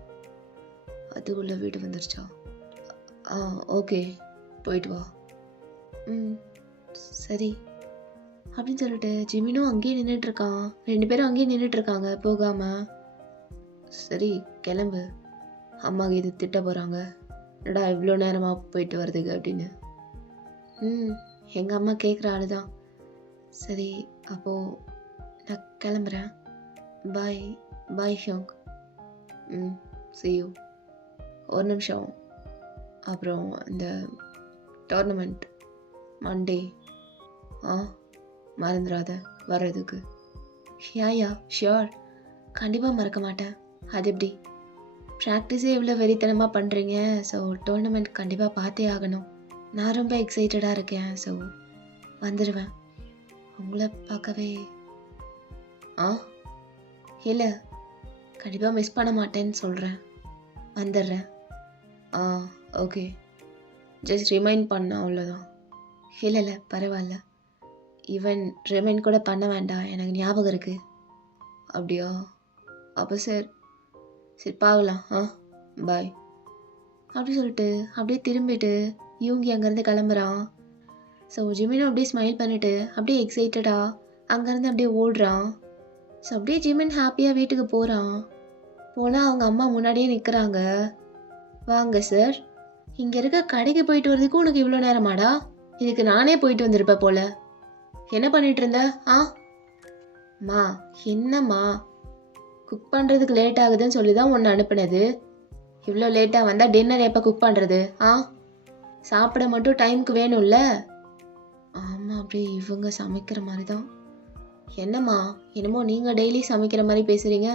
அதுக்குள்ளே வீடு வந்துருச்சா? ஆ ஓகே, போயிட்டு வா. ம் சரி அப்படின்னு சொல்லிட்டு ஜிமினும் அங்கேயே நின்றுட்டுருக்கான். 2 பேரும் அங்கேயே நின்றுட்டுருக்காங்க போகாமல். சரி கிளம்பு, அம்மா இது திட்ட போகிறாங்க, என்னடா இவ்வளோ நேரமாக போயிட்டு வர்றதுக்கு அப்படின்னு. எங்கள் அம்மா கேட்குற ஆளு தான். சரி அப்போது நான் கிளம்புறேன். பாய் பாய் ஷோங். see you. ஒரு நிமிஷம், அப்புறம் இந்த டோர்னமெண்ட் மண்டே மறந்துடாத வர்றதுக்கு. யா ஷியோர், கண்டிப்பாக மறக்க மாட்டேன். அது எப்படி? ப்ராக்டிஸே இவ்வளோ வெறித்தனமாக பண்ணுறீங்க, ஸோ டோர்னமெண்ட் கண்டிப்பாக பார்த்தே ஆகணும். நான் ரொம்ப எக்ஸைட்டடாக இருக்கேன், ஸோ வந்துடுவேன். உங்களை பார்க்கவே இல்லை, கண்டிப்பாக மிஸ் பண்ண மாட்டேன்னு சொல்கிறேன். வந்துடுறேன். ஓகே, ஜஸ்ட் ரிமைண்ட் பண்ண அவ்வளோதான். இல்லை பரவாயில்ல, ஈவன் ரிமைண்ட் கூட பண்ண வேண்டாம், எனக்கு ஞாபகம் இருக்குது. அப்படியா? அப்போ சரி பார்க்கலாம். பாய் அப்படி சொல்லிட்டு அப்படியே திரும்பிட்டு இவங்க அங்கேருந்து கிளம்புறான். ஸோ ஜிமினும் அப்படியே ஸ்மைல் பண்ணிட்டு அப்படியே எக்ஸைட்டடாக அங்கேருந்து அப்படியே ஓடுறான். ஸோ அப்படியே ஜிமின் ஹாப்பியாக வீட்டுக்கு போகிறான். போனால் அவங்க அம்மா முன்னாடியே நிற்கிறாங்க. வாங்க சார், இங்கே இருக்க கடைக்கு போயிட்டு வரதுக்கு உனக்கு இவ்வளோ நேரமாடா? இதுக்கு நானே போயிட்டு வந்திருப்பேன் போல. என்ன பண்ணிட்டு இருந்த? மா என்னம்மா, குக் பண்ணுறதுக்கு லேட் ஆகுதுன்னு சொல்லி தான் உன்னை அனுப்புனது. இவ்வளோ லேட்டாக வந்தால் டின்னர் எப்போ குக் பண்ணுறது? சாப்பிட மட்டும் டைமுக்கு வேணும்ல? ஆமாம், அப்படியே இவங்க சமைக்கிற மாதிரி தான். என்னம்மா என்னமோ நீங்கள் டெய்லி சமைக்கிற மாதிரி பேசுகிறீங்க.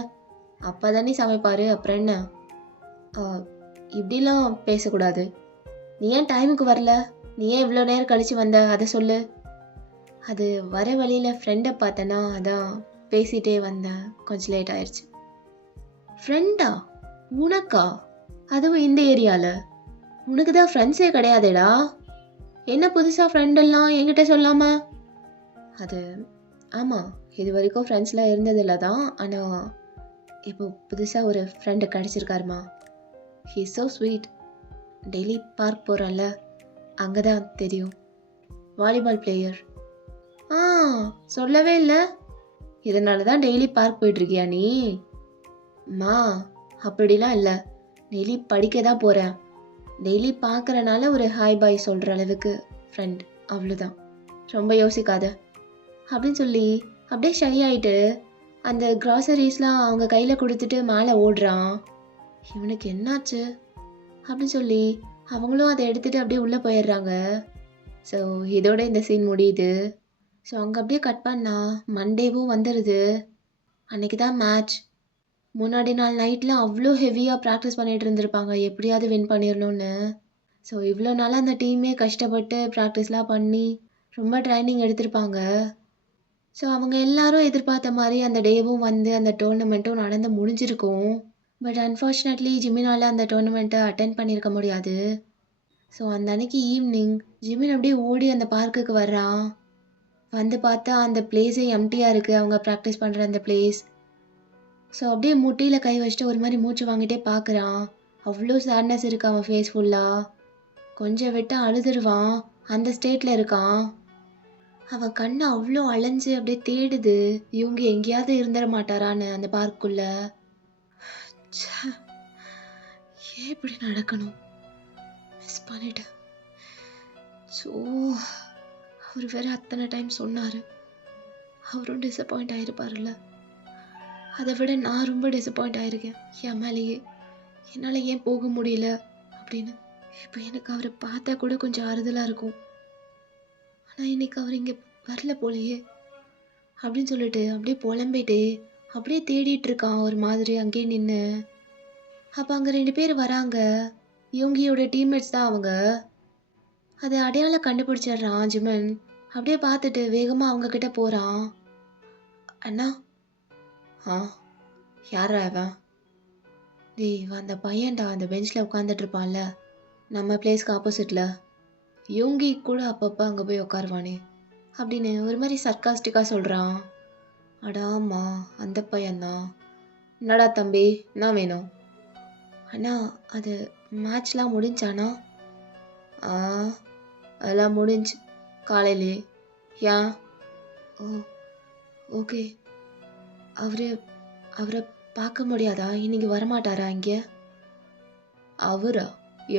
அப்பா தானே சமைப்பார், அப்புறம் என்ன? இப்படிலாம் பேசக்கூடாது. நீ ஏன் டைமுக்கு வரல? நீ ஏன் இவ்வளோ நேரம் கழித்து வந்த, அதை சொல்லு. அது வர வழியில் ஃப்ரெண்டை பார்த்தேன்னா அதான் பேசிகிட்டே வந்தேன், கொஞ்சம் லேட் ஆயிடுச்சு. ஃப்ரெண்டா? உனக்கா? அதுவும் இந்த ஏரியாவில்? உனக்கு தான் ஃப்ரெண்ட்ஸே கிடையாதேடா. என்ன புதுசாக ஃப்ரெண்டெல்லாம் என்கிட்ட சொல்லாம? அது ஆமாம், இது வரைக்கும் ஃப்ரெண்ட்ஸ்லாம் இருந்ததில்ல தான், ஆனால் இப்போ புதுசாக ஒரு ஃப்ரெண்டு கிடச்சிருக்காருமா. He so sweet. Daily park போகிறல்ல, அங்கே தான் தெரியும். Volleyball player. சொல்லவே இல்லை. இதனால தான் டெய்லி பார்க் போயிட்டுருக்கியா நீ? மா அப்படிலாம் இல்லை, டெய்லி படிக்க தான் போகிறேன். டெய்லி பார்க்குறனால ஒரு ஹாய் பாய் சொல்கிற அளவுக்கு ஃப்ரெண்ட், அவ்வளோதான். ரொம்ப யோசிக்காத அப்படின்னு சொல்லி அப்படியே ஷை ஆகிட்டு அந்த க்ராசரிஸ்லாம் அவங்க கையில் கொடுத்துட்டு மேலே ஓடுறான். இவனுக்கு என்னாச்சு அப்படின்னு சொல்லி அவங்களும் அதை எடுத்துகிட்டு அப்படியே உள்ளே போயிடுறாங்க. ஸோ இதோட இந்த சீன் முடியுது. ஸோ அங்கே அப்படியே கட் பண்ணா மண்டேவும் வந்துடுது. அன்றைக்கி தான் மேட்ச். முன்னாடி நாள் நைட்டில் அவ்வளோ ஹெவியாக ப்ராக்டிஸ் பண்ணிகிட்டு இருந்திருப்பாங்க, எப்படியாவது வின் பண்ணிடணும்னு. ஸோ இவ்வளோ நாளாக அந்த டீமே கஷ்டப்பட்டு ப்ராக்டிஸ்லாம் பண்ணி ரொம்ப ட்ரைனிங் எடுத்திருப்பாங்க. ஸோ அவங்க எல்லாரும் எதிர்பார்த்த மாதிரி அந்த டேவும் வந்து அந்த டோர்னமெண்ட்டும் நடந்து முடிஞ்சிருக்கும். பட் அன்ஃபார்ச்சுனேட்லி ஜிமினால் அந்த டோர்னமெண்ட்டை அட்டென்ட் பண்ணியிருக்க முடியாது. ஸோ அந்த அன்னைக்கு ஈவினிங் ஜிமின் அப்படியே ஓடி அந்த பார்க்குக்கு வர்றான். வந்து பார்த்தா அந்த பிளேஸே எம்டியாக இருக்குது, அவங்க ப்ராக்டிஸ் பண்ணுற அந்த பிளேஸ். ஸோ அப்படியே முட்டியில் கை வச்சுட்டு ஒரு மாதிரி மூச்சு வாங்கிட்டே பார்க்குறான். அவ்வளோ சேட்னஸ் இருக்கு அவன் ஃபேஸ் ஃபுல்லாக. கொஞ்சம் விட்டு அழுதுருவான், அந்த ஸ்டேட்டில் இருக்கான். அவன் கண்ணு அவ்வளோ அலைஞ்சு அப்படியே தேடுது, இவங்க எங்கேயாவது இருந்துட மாட்டாரான்னு அந்த பார்க்குள்ள. ஏன் இப்படி நடக்கணும்? மிஸ் பண்ணிட்டேன். ஸோ அவர் வேற அத்தனை டைம் சொன்னார், அவரும் டிசப்பாயிண்ட் ஆகிருப்பார்ல. அதை விட நான் ரொம்ப டிசப்பாயிண்ட் ஆகிருக்கேன் என் மேலேயே. என்னால் ஏன் போக முடியல அப்படின்னு. இப்போ எனக்கு அவரை பார்த்தா கூட கொஞ்சம் ஆறுதலாக இருக்கும். ஆனால் இன்னைக்கு அவர் இங்கே வரல போலையே அப்படின்னு சொல்லிட்டு அப்படியே புலம்பிட்டு அப்படியே தேடிட்டு இருக்கான் ஒரு மாதிரி அங்கேயே நின்று. அப்போ அங்கே 2 பேர் வராங்க. யோங்கியோட டீம்மேட்ஸ் தான் அவங்க. அதை அடையாளம் கண்டுபிடிச்சிடுறான் ஜிமின். அப்படியே பார்த்துட்டு வேகமாக அவங்க கிட்ட போகிறான். அண்ணா. ஆ, யாரா அவன்? டேய், இவன் அந்த பையன்டா, அந்த பெஞ்சில் உட்காந்துட்டு இருப்பான்ல, நம்ம பிளேஸ்க்கு ஆப்போசிட்டில். யோங்கி கூட அப்பப்போ அங்கே போய் உட்காருவானே அப்படின்னு ஒரு மாதிரி சர்க்காஸ்டிக்காக சொல்கிறான். அடா ஆமா, அந்த பையன்தான். என்னடா தம்பி, என்ன வேணும்? அண்ணா, அது மேட்ச்லாம் முடிஞ்சாண்ணா? ஆ, அதெல்லாம் முடிஞ்சு காலையிலே. ஏன்? ஓ, ஓகே. அவரு அவரை பார்க்க முடியாதா? இன்னைக்கு வரமாட்டாரா இங்கே? அவரா?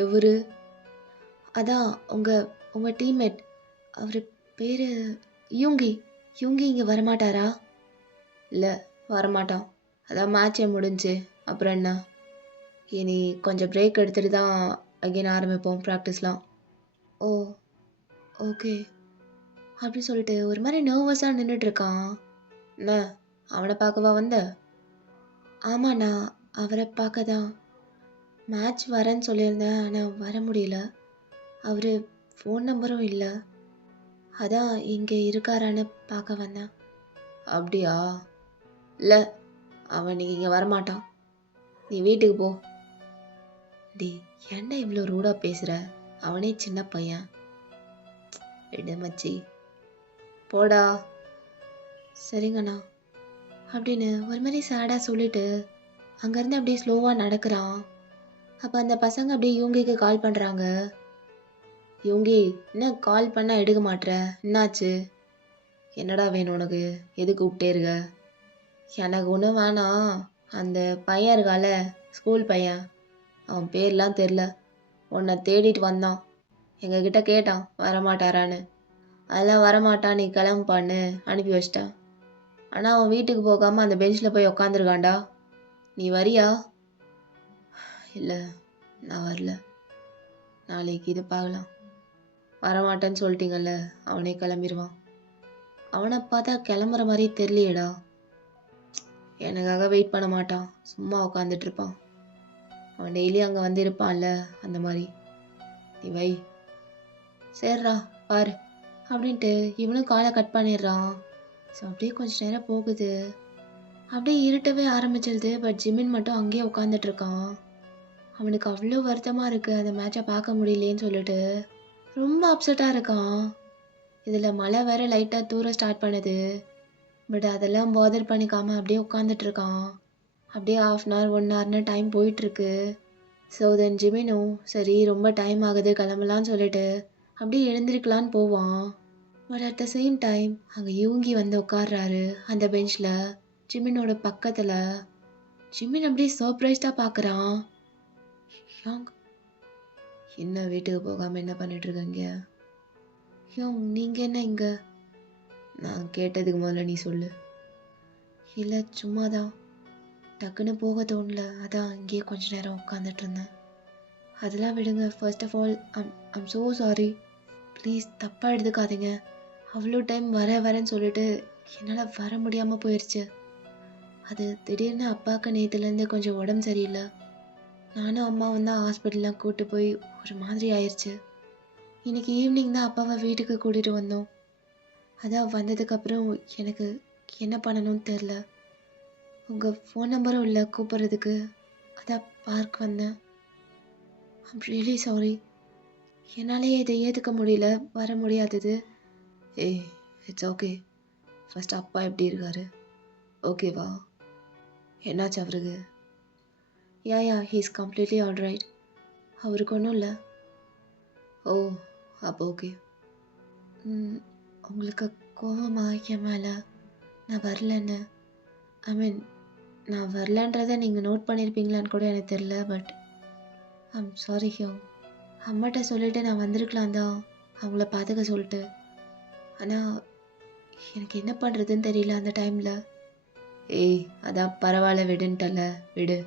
எவரு? அதான் உங்கள் டீம்மேட். அவர் பேர் யூங்கி. யூங்கி இங்கே வரமாட்டாரா? இல்லை, வரமாட்டான். அதான் மேட்சே முடிஞ்சு. அப்புறம் என்ன? இனி கொஞ்சம் பிரேக் எடுத்துகிட்டு தான் அகைன் ஆரம்பிப்போம் ப்ராக்டிஸ்லாம். ஓ, ஓகே. அப்படின்னு சொல்லிட்டு ஒரு மாதிரி நர்வஸாக நின்றுட்டுருக்கான். என்ன, அவனை பார்க்கவா வந்த? ஆமாண்ணா, அவரை பார்க்க தான். மேட்ச் வரேன்னு சொல்லியிருந்தேன், ஆனால் வர முடியல. அவர் ஃபோன் நம்பரும் இல்லை. அதான் இங்கே இருக்காரான்னு பார்க்க வந்தேன். அப்படியா? இல்லை, அவன் இன்னைக்கு இங்கே வரமாட்டான். நீ வீட்டுக்கு போ. டி, ஏன்டா இவ்வளோ ரூடாக பேசுகிற? அவனே சின்ன பையன். விடு மச்சி, போடா. சரிங்கண்ணா அப்படின்னு ஒரு மாதிரி சேடாக சொல்லிட்டு அங்கேருந்து அப்படியே ஸ்லோவாக நடக்கிறான். அப்போ அந்த பசங்க அப்படியே யோங்கிக்கு கால் பண்ணுறாங்க. யோங்கி, என்ன கால் பண்ணால் எடுக்க மாட்ற? என்னாச்சு? என்னடா வேணும் உனக்கு? எது கூப்பிட்டே இருக்க? எனக்கு ஒன்றும் வேணாம். அந்த பையன் இருக்கால, ஸ்கூல் பையன், அவன் பேர்லாம் தெரில, உன்னை தேடிட்டு வந்தான். எங்ககிட்ட கேட்டான் வரமாட்டாரான்னு. அதெல்லாம் வரமாட்டான், நீ கிளம்புப்பான்னு அனுப்பி வச்சிட்டான். ஆனால் அவன் வீட்டுக்கு போகாமல் அந்த பெஞ்சில் போய் உக்காந்துருக்கான்டா. நீ வரியா? இல்லை, நான் வரல. நாளைக்கு இது பார்க்கலாம். வரமாட்டேன்னு சொல்லிட்டீங்கல்ல, அவனே கிளம்பிடுவான். அவனை பார்த்தா கிளம்புற மாதிரி தெரியலையேடா. எனக்காக வெயிட் பண்ண மாட்டான், சும்மா உட்காந்துட்டு இருப்பான். அவன் டெய்லி அங்கே வந்து இருப்பான்ல, அந்த மாதிரி. நீ வை. சரிடா, பாரு அப்படின்ட்டு இவனும் காலை கட் பண்ணிடுறான். ஸோ அப்படியே கொஞ்ச நேரம் போகுது. அப்படியே இருட்டவே ஆரம்பிச்சிருது. பட் ஜிமின் மட்டும் அங்கேயே உட்காந்துட்டு இருக்கான். அவனுக்கு அவ்வளோ வருத்தமாக இருக்குது அந்த மேட்சை பார்க்க முடியலேன்னு சொல்லிட்டு. ரொம்ப அப்செட்டாக இருக்கான். இதில் மழை வேற லைட்டாக தூர ஸ்டார்ட் பண்ணுது. பட் அதெல்லாம் பாதர் பண்ணிக்காமல் அப்படியே உட்காந்துட்டு இருக்கான். அப்படியே 1/2 hour 1 hourனு டைம் போயிட்டுருக்கு. ஸோ தென் ஜிமினும் சரி ரொம்ப டைம் ஆகுது கிளம்பலான்னு சொல்லிட்டு அப்படியே எழுந்திருக்கலான்னு போவான். But at the same time அங்கே யூங்கி வந்து உட்கார்றாரு அந்த பெஞ்சில் ஜிமினோட பக்கத்தில். ஜிமின் அப்படியே சர்ப்ரைஸ்டாக பார்க்குறான். யோங், என்ன வீட்டுக்கு போகாமல் என்ன பண்ணிட்டுருக்கீங்க? யோங், நீங்கள் என்ன இங்கே? நான் கேட்டதுக்கு முதல்ல நீ சொல்லு. இல்லை, சும்மா தான். டக்குன்னு போக தோணல, அதான் இங்கேயே கொஞ்ச நேரம் உட்காந்துட்டு இருந்தேன். அதெல்லாம் விடுங்க. First of all I'm so sorry. Please தப்பாக எடுத்துக்காதீங்க. அவ்வளோ டைம் வரேன்னு சொல்லிட்டு என்னால் வர முடியாமல் போயிடுச்சு. அது திடீர்னு அப்பாவுக்கு நேற்றுலேருந்து கொஞ்சம் உடம்பு சரியில்லை. நானும் அம்மாவும் தான் ஹாஸ்பிட்டல்லாம் கூப்பிட்டு போய் ஒரு மாதிரி ஆயிடுச்சு. இன்னைக்கு ஈவினிங் தான் அப்பாவை வீட்டுக்கு கூட்டிகிட்டு வந்தோம். அதான் வந்ததுக்கப்புறம் எனக்கு என்ன பண்ணணும்னு தெரில. உங்கள் ஃபோன் நம்பரும் இல்லை கூப்பிட்றதுக்கு, அதான் பார்க் வந்தேன். I'm really sorry. என்னாலேயே இதை ஏற்றுக்க முடியல, வர முடியாதது. ஏய், இட்ஸ் ஓகே. ஃபர்ஸ்ட் அப்பா எப்படி இருக்காரு? ஓகேவா? என்னாச்சு அவருக்கு? யா ஹீஸ் கம்ப்ளீட்லி ஆல் ரைட். அவருக்கு ஒன்றும் இல்லை. ஓ, அப்போ ஓகே. உங்களுக்கு கோவமா என் மேலே நான் வரலன்னு? ஐ மீன், நான் வரலன்றதை நீங்கள் நோட் பண்ணியிருப்பீங்களான்னு கூட எனக்கு தெரில. But I'm sorry Hiong. அம்மாட்ட சொல்லிவிட்டு நான் வந்திருக்கலாம் தான், அவங்கள பார்த்துக்க சொல்லிட்டு. ஆனால் எனக்கு என்ன பண்ணுறதுன்னு தெரியல அந்த டைமில். ஏய், அதான் பரவாயில்ல விடுன்ட்டல, விடு.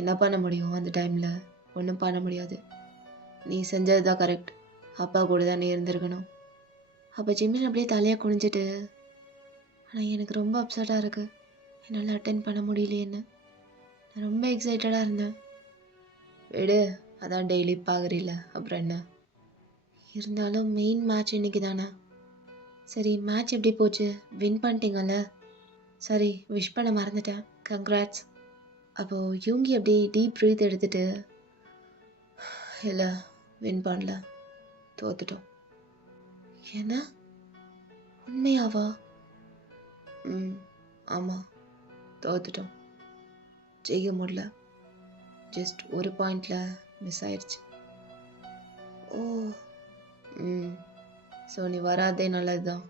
என்ன பண்ண முடியும் அந்த டைமில்? ஒன்றும் பண்ண முடியாது. நீ செஞ்சது தான் கரெக்ட். அப்பா கூட தான் நீ இருந்திருக்கணும். அப்போ ஜிம்மின் அப்படியே தலையை குனிஞ்சிட்டு, ஆனால் எனக்கு ரொம்ப அப்செட்டாக இருக்குது, என்னால் அட்டென்ட் பண்ண முடியலையேன்னு. நான் ரொம்ப எக்ஸைட்டடாக இருந்தேன். விடு, அதான் டெய்லி பார்க்குறீல்ல, அப்புறம் என்ன? இருந்தாலும் மெயின் மேட்ச் இன்னைக்கு தானே. சரி, மேட்ச் எப்படி போச்சு? வின் பண்ணிட்டீங்கல்ல? சரி, விஷ் பண்ண மறந்துட்டேன். கங்க்ராட்ஸ். அப்போது யூங்கி அப்படி டீப் ப்ரீத் எடுத்துட்டு, இல்லை, வின் பண்ணல, தோத்துட்டோம். என்ன? உண்மையாவா? ஆமாம், தோத்துட்டோம். ஜெயிக்க முடியல. ஜஸ்ட் ஒரு பாயிண்டில் மிஸ் ஆயிடுச்சு. ஓ. ஸோ நீ வராதே நல்லது தான்.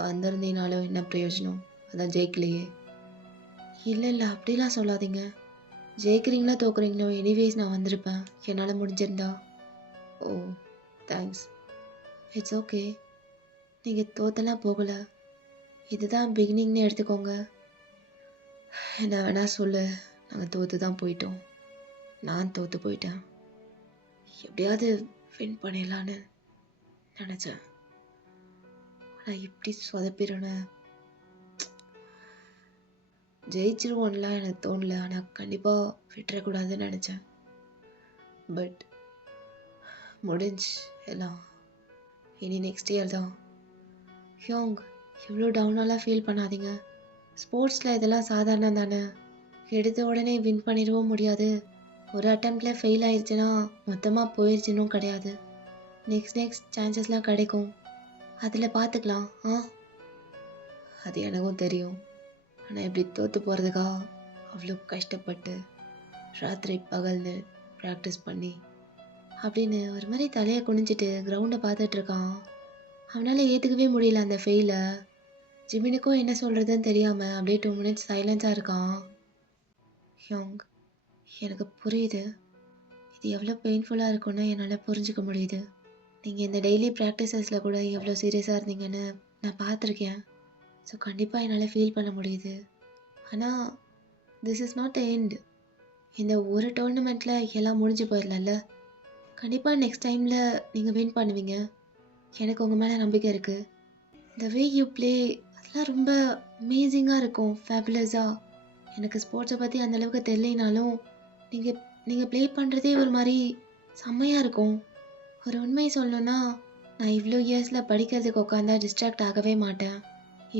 வந்திருந்தீனாலும் என்ன பிரயோஜனம்? அதான் ஜெயிக்கலையே. இல்லை இல்லை, அப்படிலாம் சொல்லாதீங்க. ஜெயிக்கிறீங்களா தோக்குறீங்களோ, எனிவேஸ் நான் வந்திருப்பேன், என்னால் முடிஞ்சிருந்தா. ஓ, தேங்க்ஸ். It's okay. நீங்கள் தோத்தெல்லாம் போகலை, இதுதான் பிகினிங்னு எடுத்துக்கோங்க. என்ன வேணா சொல்லு, நாங்கள் தோற்று தான் போயிட்டோம். நான் தோற்று போயிட்டேன். எப்படியாவது வின் பண்ணிடலான்னு நினச்சேன். ஆனால் இப்படி சொதப்பிடணும்னு ஜெயிச்சிருவோன்லாம் எனக்கு தோணல. ஆனால் கண்டிப்பாக விட்டுறக்கூடாதுன்னு நினச்சேன். பட் முடிஞ்சு எல்லாம். இனி நெக்ஸ்ட் இயர் தான். ஹியோங், இவ்வளோ டவுனாலாம் ஃபீல் பண்ணாதீங்க. ஸ்போர்ட்ஸில் இதெல்லாம் சாதாரணம் தானே. எடுத்த உடனே வின் பண்ணிடவும் முடியாது. ஒரு அட்டம்ப்டில் ஃபெயில் ஆயிடுச்சுன்னா மொத்தமாக போயிடுச்சுன்னும் கிடையாது. நெக்ஸ்ட் சான்சஸ்லாம் கிடைக்கும், அதில் பார்த்துக்கலாம். அது எனக்கும் தெரியும். ஆனால் இப்படி தோற்று போகிறதுக்கா அவ்வளோ கஷ்டப்பட்டு ராத்திரி பகல்னு ப்ராக்டிஸ் பண்ணி அப்படின்னு ஒரு மாதிரி தலையை குனிஞ்சிட்டு கிரவுண்டை பார்த்துட்ருக்கான். அவனால் ஏற்றுக்கவே முடியல அந்த ஃபெயிலை. ஜிமினுக்கும் என்ன சொல்கிறதுன்னு தெரியாமல் அப்படியே 2 மினிட்ஸ் சைலன்ஸாக இருக்கான். ஹியோங், எனக்கு புரியுது, இது எவ்வளோ பெயின்ஃபுல்லாக இருக்குன்னு என்னால் புரிஞ்சுக்க முடியுது. நீங்கள் இந்த டெய்லி ப்ராக்டிசஸில் கூட எவ்வளோ சீரியஸாக இருந்தீங்கன்னு நான் பார்த்துருக்கேன். ஸோ கண்டிப்பாக என்னால் ஃபீல் பண்ண முடியுது. ஆனால் this is not the end. இந்த ஒரு டோர்னமெண்ட்டில் எல்லாம் முடிஞ்சு போயிடலாம்ல. கண்டிப்பாக நெக்ஸ்ட் டைமில் நீங்கள் வின் பண்ணுவீங்க. எனக்கு உங்கள் மேலே நம்பிக்கை இருக்குது. த வே யூ ப்ளே அதெல்லாம் ரொம்ப அமேசிங்காக இருக்கும், ஃபேபுலஸாக. எனக்கு ஸ்போர்ட்ஸை பற்றி அந்தளவுக்கு தெரியலனாலும் நீங்கள் ப்ளே பண்ணுறதே ஒரு மாதிரி செம்மையாக இருக்கும். ஒரு உண்மையை சொல்லணுன்னா, நான் இவ்வளோ இயர்ஸில் படிக்கிறதுக்கு உட்காந்தா டிஸ்ட்ராக்ட் ஆகவே மாட்டேன்.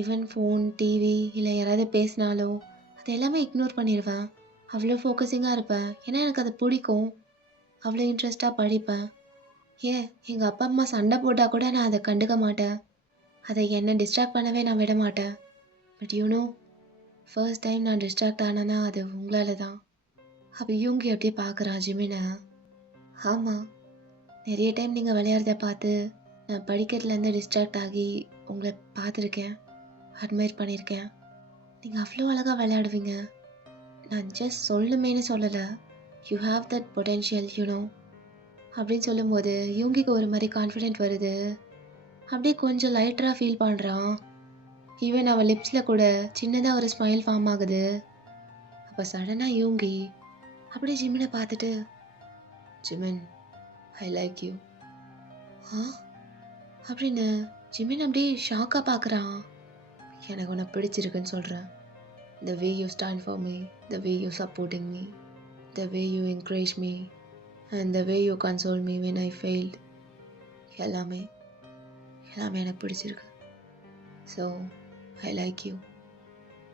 ஈவன் ஃபோன், டிவி இல்லை யாராவது பேசினாலோ அது எல்லாமே இக்னோர் பண்ணிடுவேன். அவ்வளோ ஃபோக்கஸிங்காக இருப்பேன். ஏன்னா எனக்கு அது பிடிக்கும். அவ்வளோ இன்ட்ரெஸ்டாக படிப்பேன். எங்கள் அப்பா அம்மா சண்டை போட்டால் கூட நான் அதை கண்டுக்க மாட்டேன். அதை என்னை டிஸ்ட்ராக்ட் பண்ணவே நான் விட மாட்டேன். பட் யூனோ, ஃபர்ஸ்ட் டைம் நான் டிஸ்ட்ராக்ட் ஆனேன்னா அது உங்களால் தான். அப்போ யூங்கி அப்படியே பார்க்குறான் ஜிமினை. ஆமாம், நிறைய டைம் நீங்கள் விளையாடுறத பார்த்து நான் படிக்கிறதுலேருந்து டிஸ்ட்ராக்ட் ஆகி உங்களை பார்த்துருக்கேன், அட்மையர் பண்ணியிருக்கேன். நீங்கள் அவ்வளோ அழகாக விளையாடுவீங்க. நான் ஜஸ்ட் சொல்லுமேனு சொல்லலை, you have that potential you know அப்படின்னு சொல்லும்போது யூங்கிக்கு ஒரு மாதிரி கான்ஃபிடென்ட் வருது. அப்படியே கொஞ்சம் லைட்டராக ஃபீல் பண்ணுறான். ஈவன் அவன் லிப்ஸில் கூட சின்னதாக ஒரு ஸ்மைல் ஃபார்ம் ஆகுது. அப்போ சடனாக யூங்கி அப்படியே ஜிமினை பார்த்துட்டு, ஜிமின், ஐ லைக் யூ அப்படின்னு ஜிமின் அப்படியே ஷாக்காக பார்க்குறான். எனக்கு உன்னை பிடிச்சிருக்குன்னு சொல்கிறேன். The way you stand for me, the way you supporting me, the way you encourage me, and the way you console me when I failed, எல்லாமே எனக்கு பிடிச்சிருக்கு. So I like you.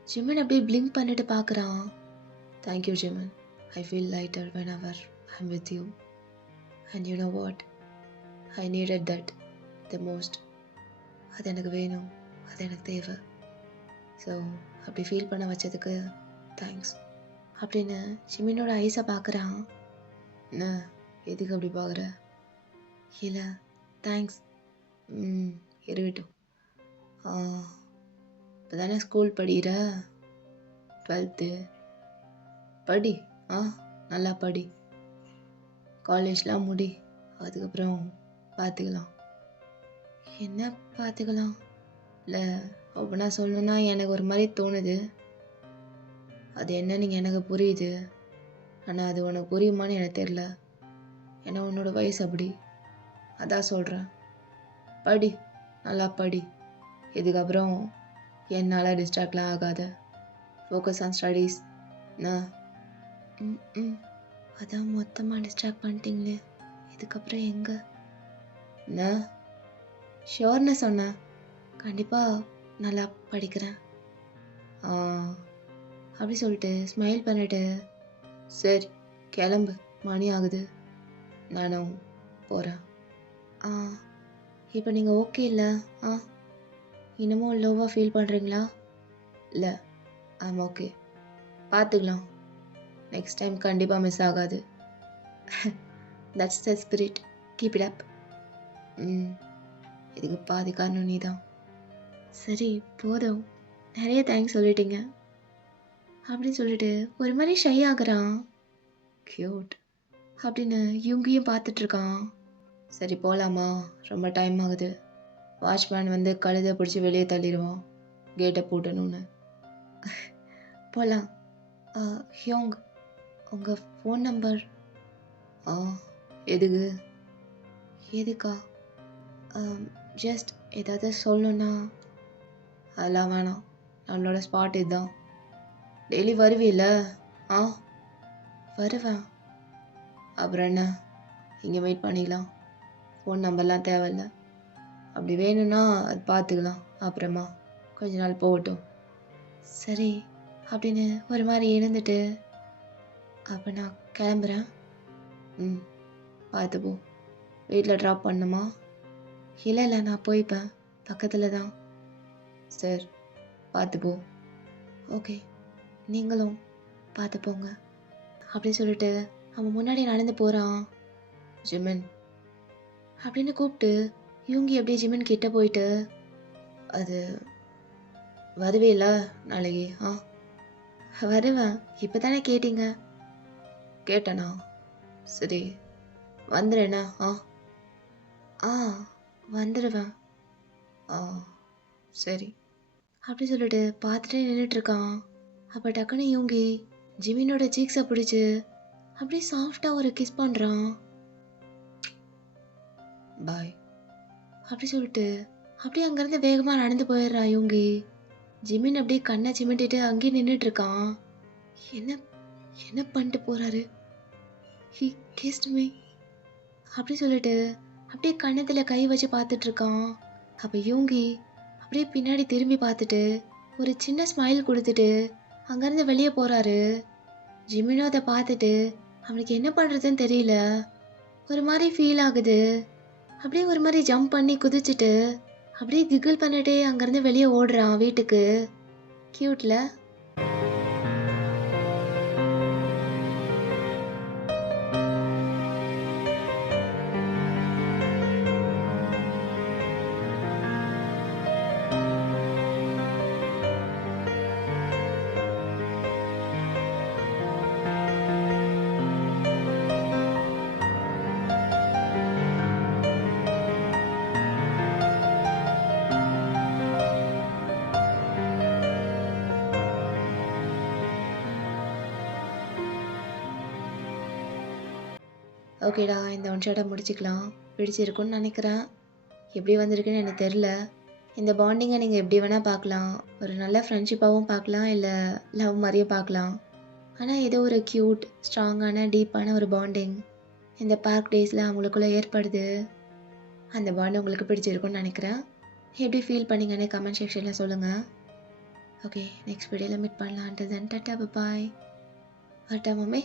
Jimin அப்படியே பிளிங்க் பண்ணிட்டு பார்க்குறான். Thank you Jimin, I feel lighter whenever I'm with you. And you know what? I needed that the most. அது எனக்கு வேணும், அது எனக்கு தேவை. ஸோ அப்படி ஃபீல் பண்ண வச்சதுக்கு தேங்க்ஸ் அப்படின்னு ஜிமினோட ஐஸை பார்க்குறான். என்ன, எதுக்கு அப்படி பார்க்குற? இல்லை, தேங்க்ஸ். இருக்கட்டும். இப்போ தானே ஸ்கூல் படிக்கிற, 12th படி. நல்லா படி. காலேஜ்லாம் முடி, அதுக்கப்புறம் பார்த்துக்கலாம். என்ன பார்த்துக்கலாம்? இல்லை, அப்படின்னா சொல்லணுன்னா எனக்கு ஒரு மாதிரி தோணுது. அது என்னன்னு எனக்கு புரியுது. ஆனால் அது உனக்கு புரியுமான்னு எனக்கு தெரில. ஏன்னா உன்னோட வயசு அப்படி. அதான் சொல்கிறேன், படி, நல்லா படி. இதுக்கப்புறம் என்னால் டிஸ்ட்ராக்ட்லாம் ஆகாத. Focus on studies. ம் ம் அதான் மொத்தமாக டிஸ்ட்ராக்ட் பண்ணிட்டீங்களே, இதுக்கப்புறம் எங்கே? நான் ஷோர்னு சொன்னேன். கண்டிப்பாக நல்லா படிக்கிறேன். ஆ அப்படி சொல்லிட்டு ஸ்மைல் பண்ணிட்டு, சரி கிளம்பு, மணி ஆகுது, நானும் போகிறேன். ஆ இப்போ நீங்கள் ஓகே இல்லை? ஆ இன்னமும் லோவாக ஃபீல் பண்ணுறீங்களா? இல்லை, ஐம் ஓகே. பார்த்துக்கலாம். நெக்ஸ்ட் டைம் கண்டிப்பாக மிஸ் ஆகாது. That's the spirit. Keep it up. ம் இதுக்கு பாதி காரணம் நீ தான். சரி போதும், நிறைய தேங்க்ஸ் சொல்லிட்டீங்க அப்படின்னு சொல்லிட்டு ஒரு மாதிரி ஷை ஆகுறான். க்யூட் அப்படின்னு இவங்கையும் பார்த்துட்ருக்கான். சரி போகலாமா, ரொம்ப டைம் ஆகுது. வாட்ச்மேன் வந்து கழுதை பிடிச்சி வெளியே தள்ளிடுவான், கேட்டை பூட்டணும்னு. போகலாம். ஹியோங், உங்கள் ஃபோன் நம்பர்? ஆ எதுக்கு? எதுக்கா? ஜஸ்ட் ஏதாவது சொல்லணுன்னா. அதெல்லாம் வேணாம், நம்மளோட ஸ்பாட் இதுதான். டெய்லி வருவீல்ல? ஆ வருவேன். அப்புறம் என்ன, இங்கே வெயிட் பண்ணிக்கலாம். ஃபோன் நம்பர்லாம் தேவையில்ல. அப்படி வேணும்னா அது பார்த்துக்கலாம் அப்புறமா, கொஞ்ச நாள் போகட்டும். சரி அப்படின்னு ஒரு மாதிரி இருந்துட்டு, அப்போ நான் கிளம்புறேன். ம் பார்த்து போ. வீட்டில் ட்ராப் பண்ணுமா? இல்லை இல்லை, நான் போய்ப்பேன், பக்கத்தில் தான். சரி பார்த்து போ. ஓகே, நீங்களும் பார்த்து போங்க அப்படின்னு சொல்லிட்டு அவன் முன்னாடி நடந்து போகிறான். ஜிமின் அப்படின்னு கூப்பிட்டு இவங்க அப்படியே ஜிமின் கிட்ட போயிட்டு, அது வருவேல நாளைக்கு? ஆ வருவேன். இப்போ தானே கேட்டீங்க. கேட்டேனா? சரி வந்துடுறேண்ணா. ஆ ஆ வந்துடுவேன். ஆ சரி அப்படி சொல்லிட்டு பார்த்துட்டே நின்றுட்டுருக்கான். அப்போ டக்குன்னு இவங்கி ஜிமினோட சீக்ஸை பிடிச்சி அப்படியே சாஃப்டாக ஒரு கிஸ் பண்ணுறான். பாய் அப்படி சொல்லிட்டு அப்படியே அங்கேருந்து வேகமாக நடந்து போயிடுறான் இவங்கி. ஜிமின் அப்படியே கண்ணை சிமிட்டிட்டு அங்கேயே நின்றுட்டுருக்கான். என்ன என்ன பண்ணிட்டு போகிறாரு? ஹி கிஸ்ட் மீ அப்படி சொல்லிட்டு அப்படியே கண்ணத்தில் கை வச்சு பார்த்துட்ருக்கான். அப்போ யூங்கி அப்படியே பின்னாடி திரும்பி பார்த்துட்டு ஒரு சின்ன ஸ்மைல் கொடுத்துட்டு அங்கேருந்து வெளியே போகிறாரு. ஜிமினோ அதை பார்த்துட்டு அவனுக்கு என்ன பண்ணுறதுன்னு தெரியல, ஒரு மாதிரி ஃபீல் ஆகுது. அப்படியே ஒரு மாதிரி ஜம்ப் பண்ணி குதிச்சுட்டு அப்படியே கிகிள் பண்ணிட்டே அங்கேருந்து வெளியே ஓடுறான் வீட்டுக்கு. கியூட்ல. ஓகேடா, இந்த ஒன் ஷாட்டை முடிச்சுக்கலாம். பிடிச்சிருக்குன்னு நினைக்கிறேன். எப்படி வந்திருக்குன்னு எனக்கு தெரில. இந்த பாண்டிங்கை நீங்கள் எப்படி வேணால் பார்க்கலாம். ஒரு நல்ல ஃப்ரெண்ட்ஷிப்பாகவும் பார்க்கலாம், இல்லை லவ் மாதிரியும் பார்க்கலாம். ஆனால் ஏதோ ஒரு க்யூட், ஸ்ட்ராங்கான, டீப்பான ஒரு பாண்டிங் இந்த பார்க் டேஸில் அவங்களுக்குள்ளே ஏற்படுது. அந்த பாண்ட் உங்களுக்கு பிடிச்சிருக்குன்னு நினைக்கிறேன். எப்படி ஃபீல் பண்ணீங்கன்னு கமெண்ட் செக்ஷனில் சொல்லுங்கள். ஓகே, நெக்ஸ்ட் வீடியோவில் மீட் பண்ணலாம். அண்ட் தென் டாட்டா, பாய். வரட்டா மம்மி.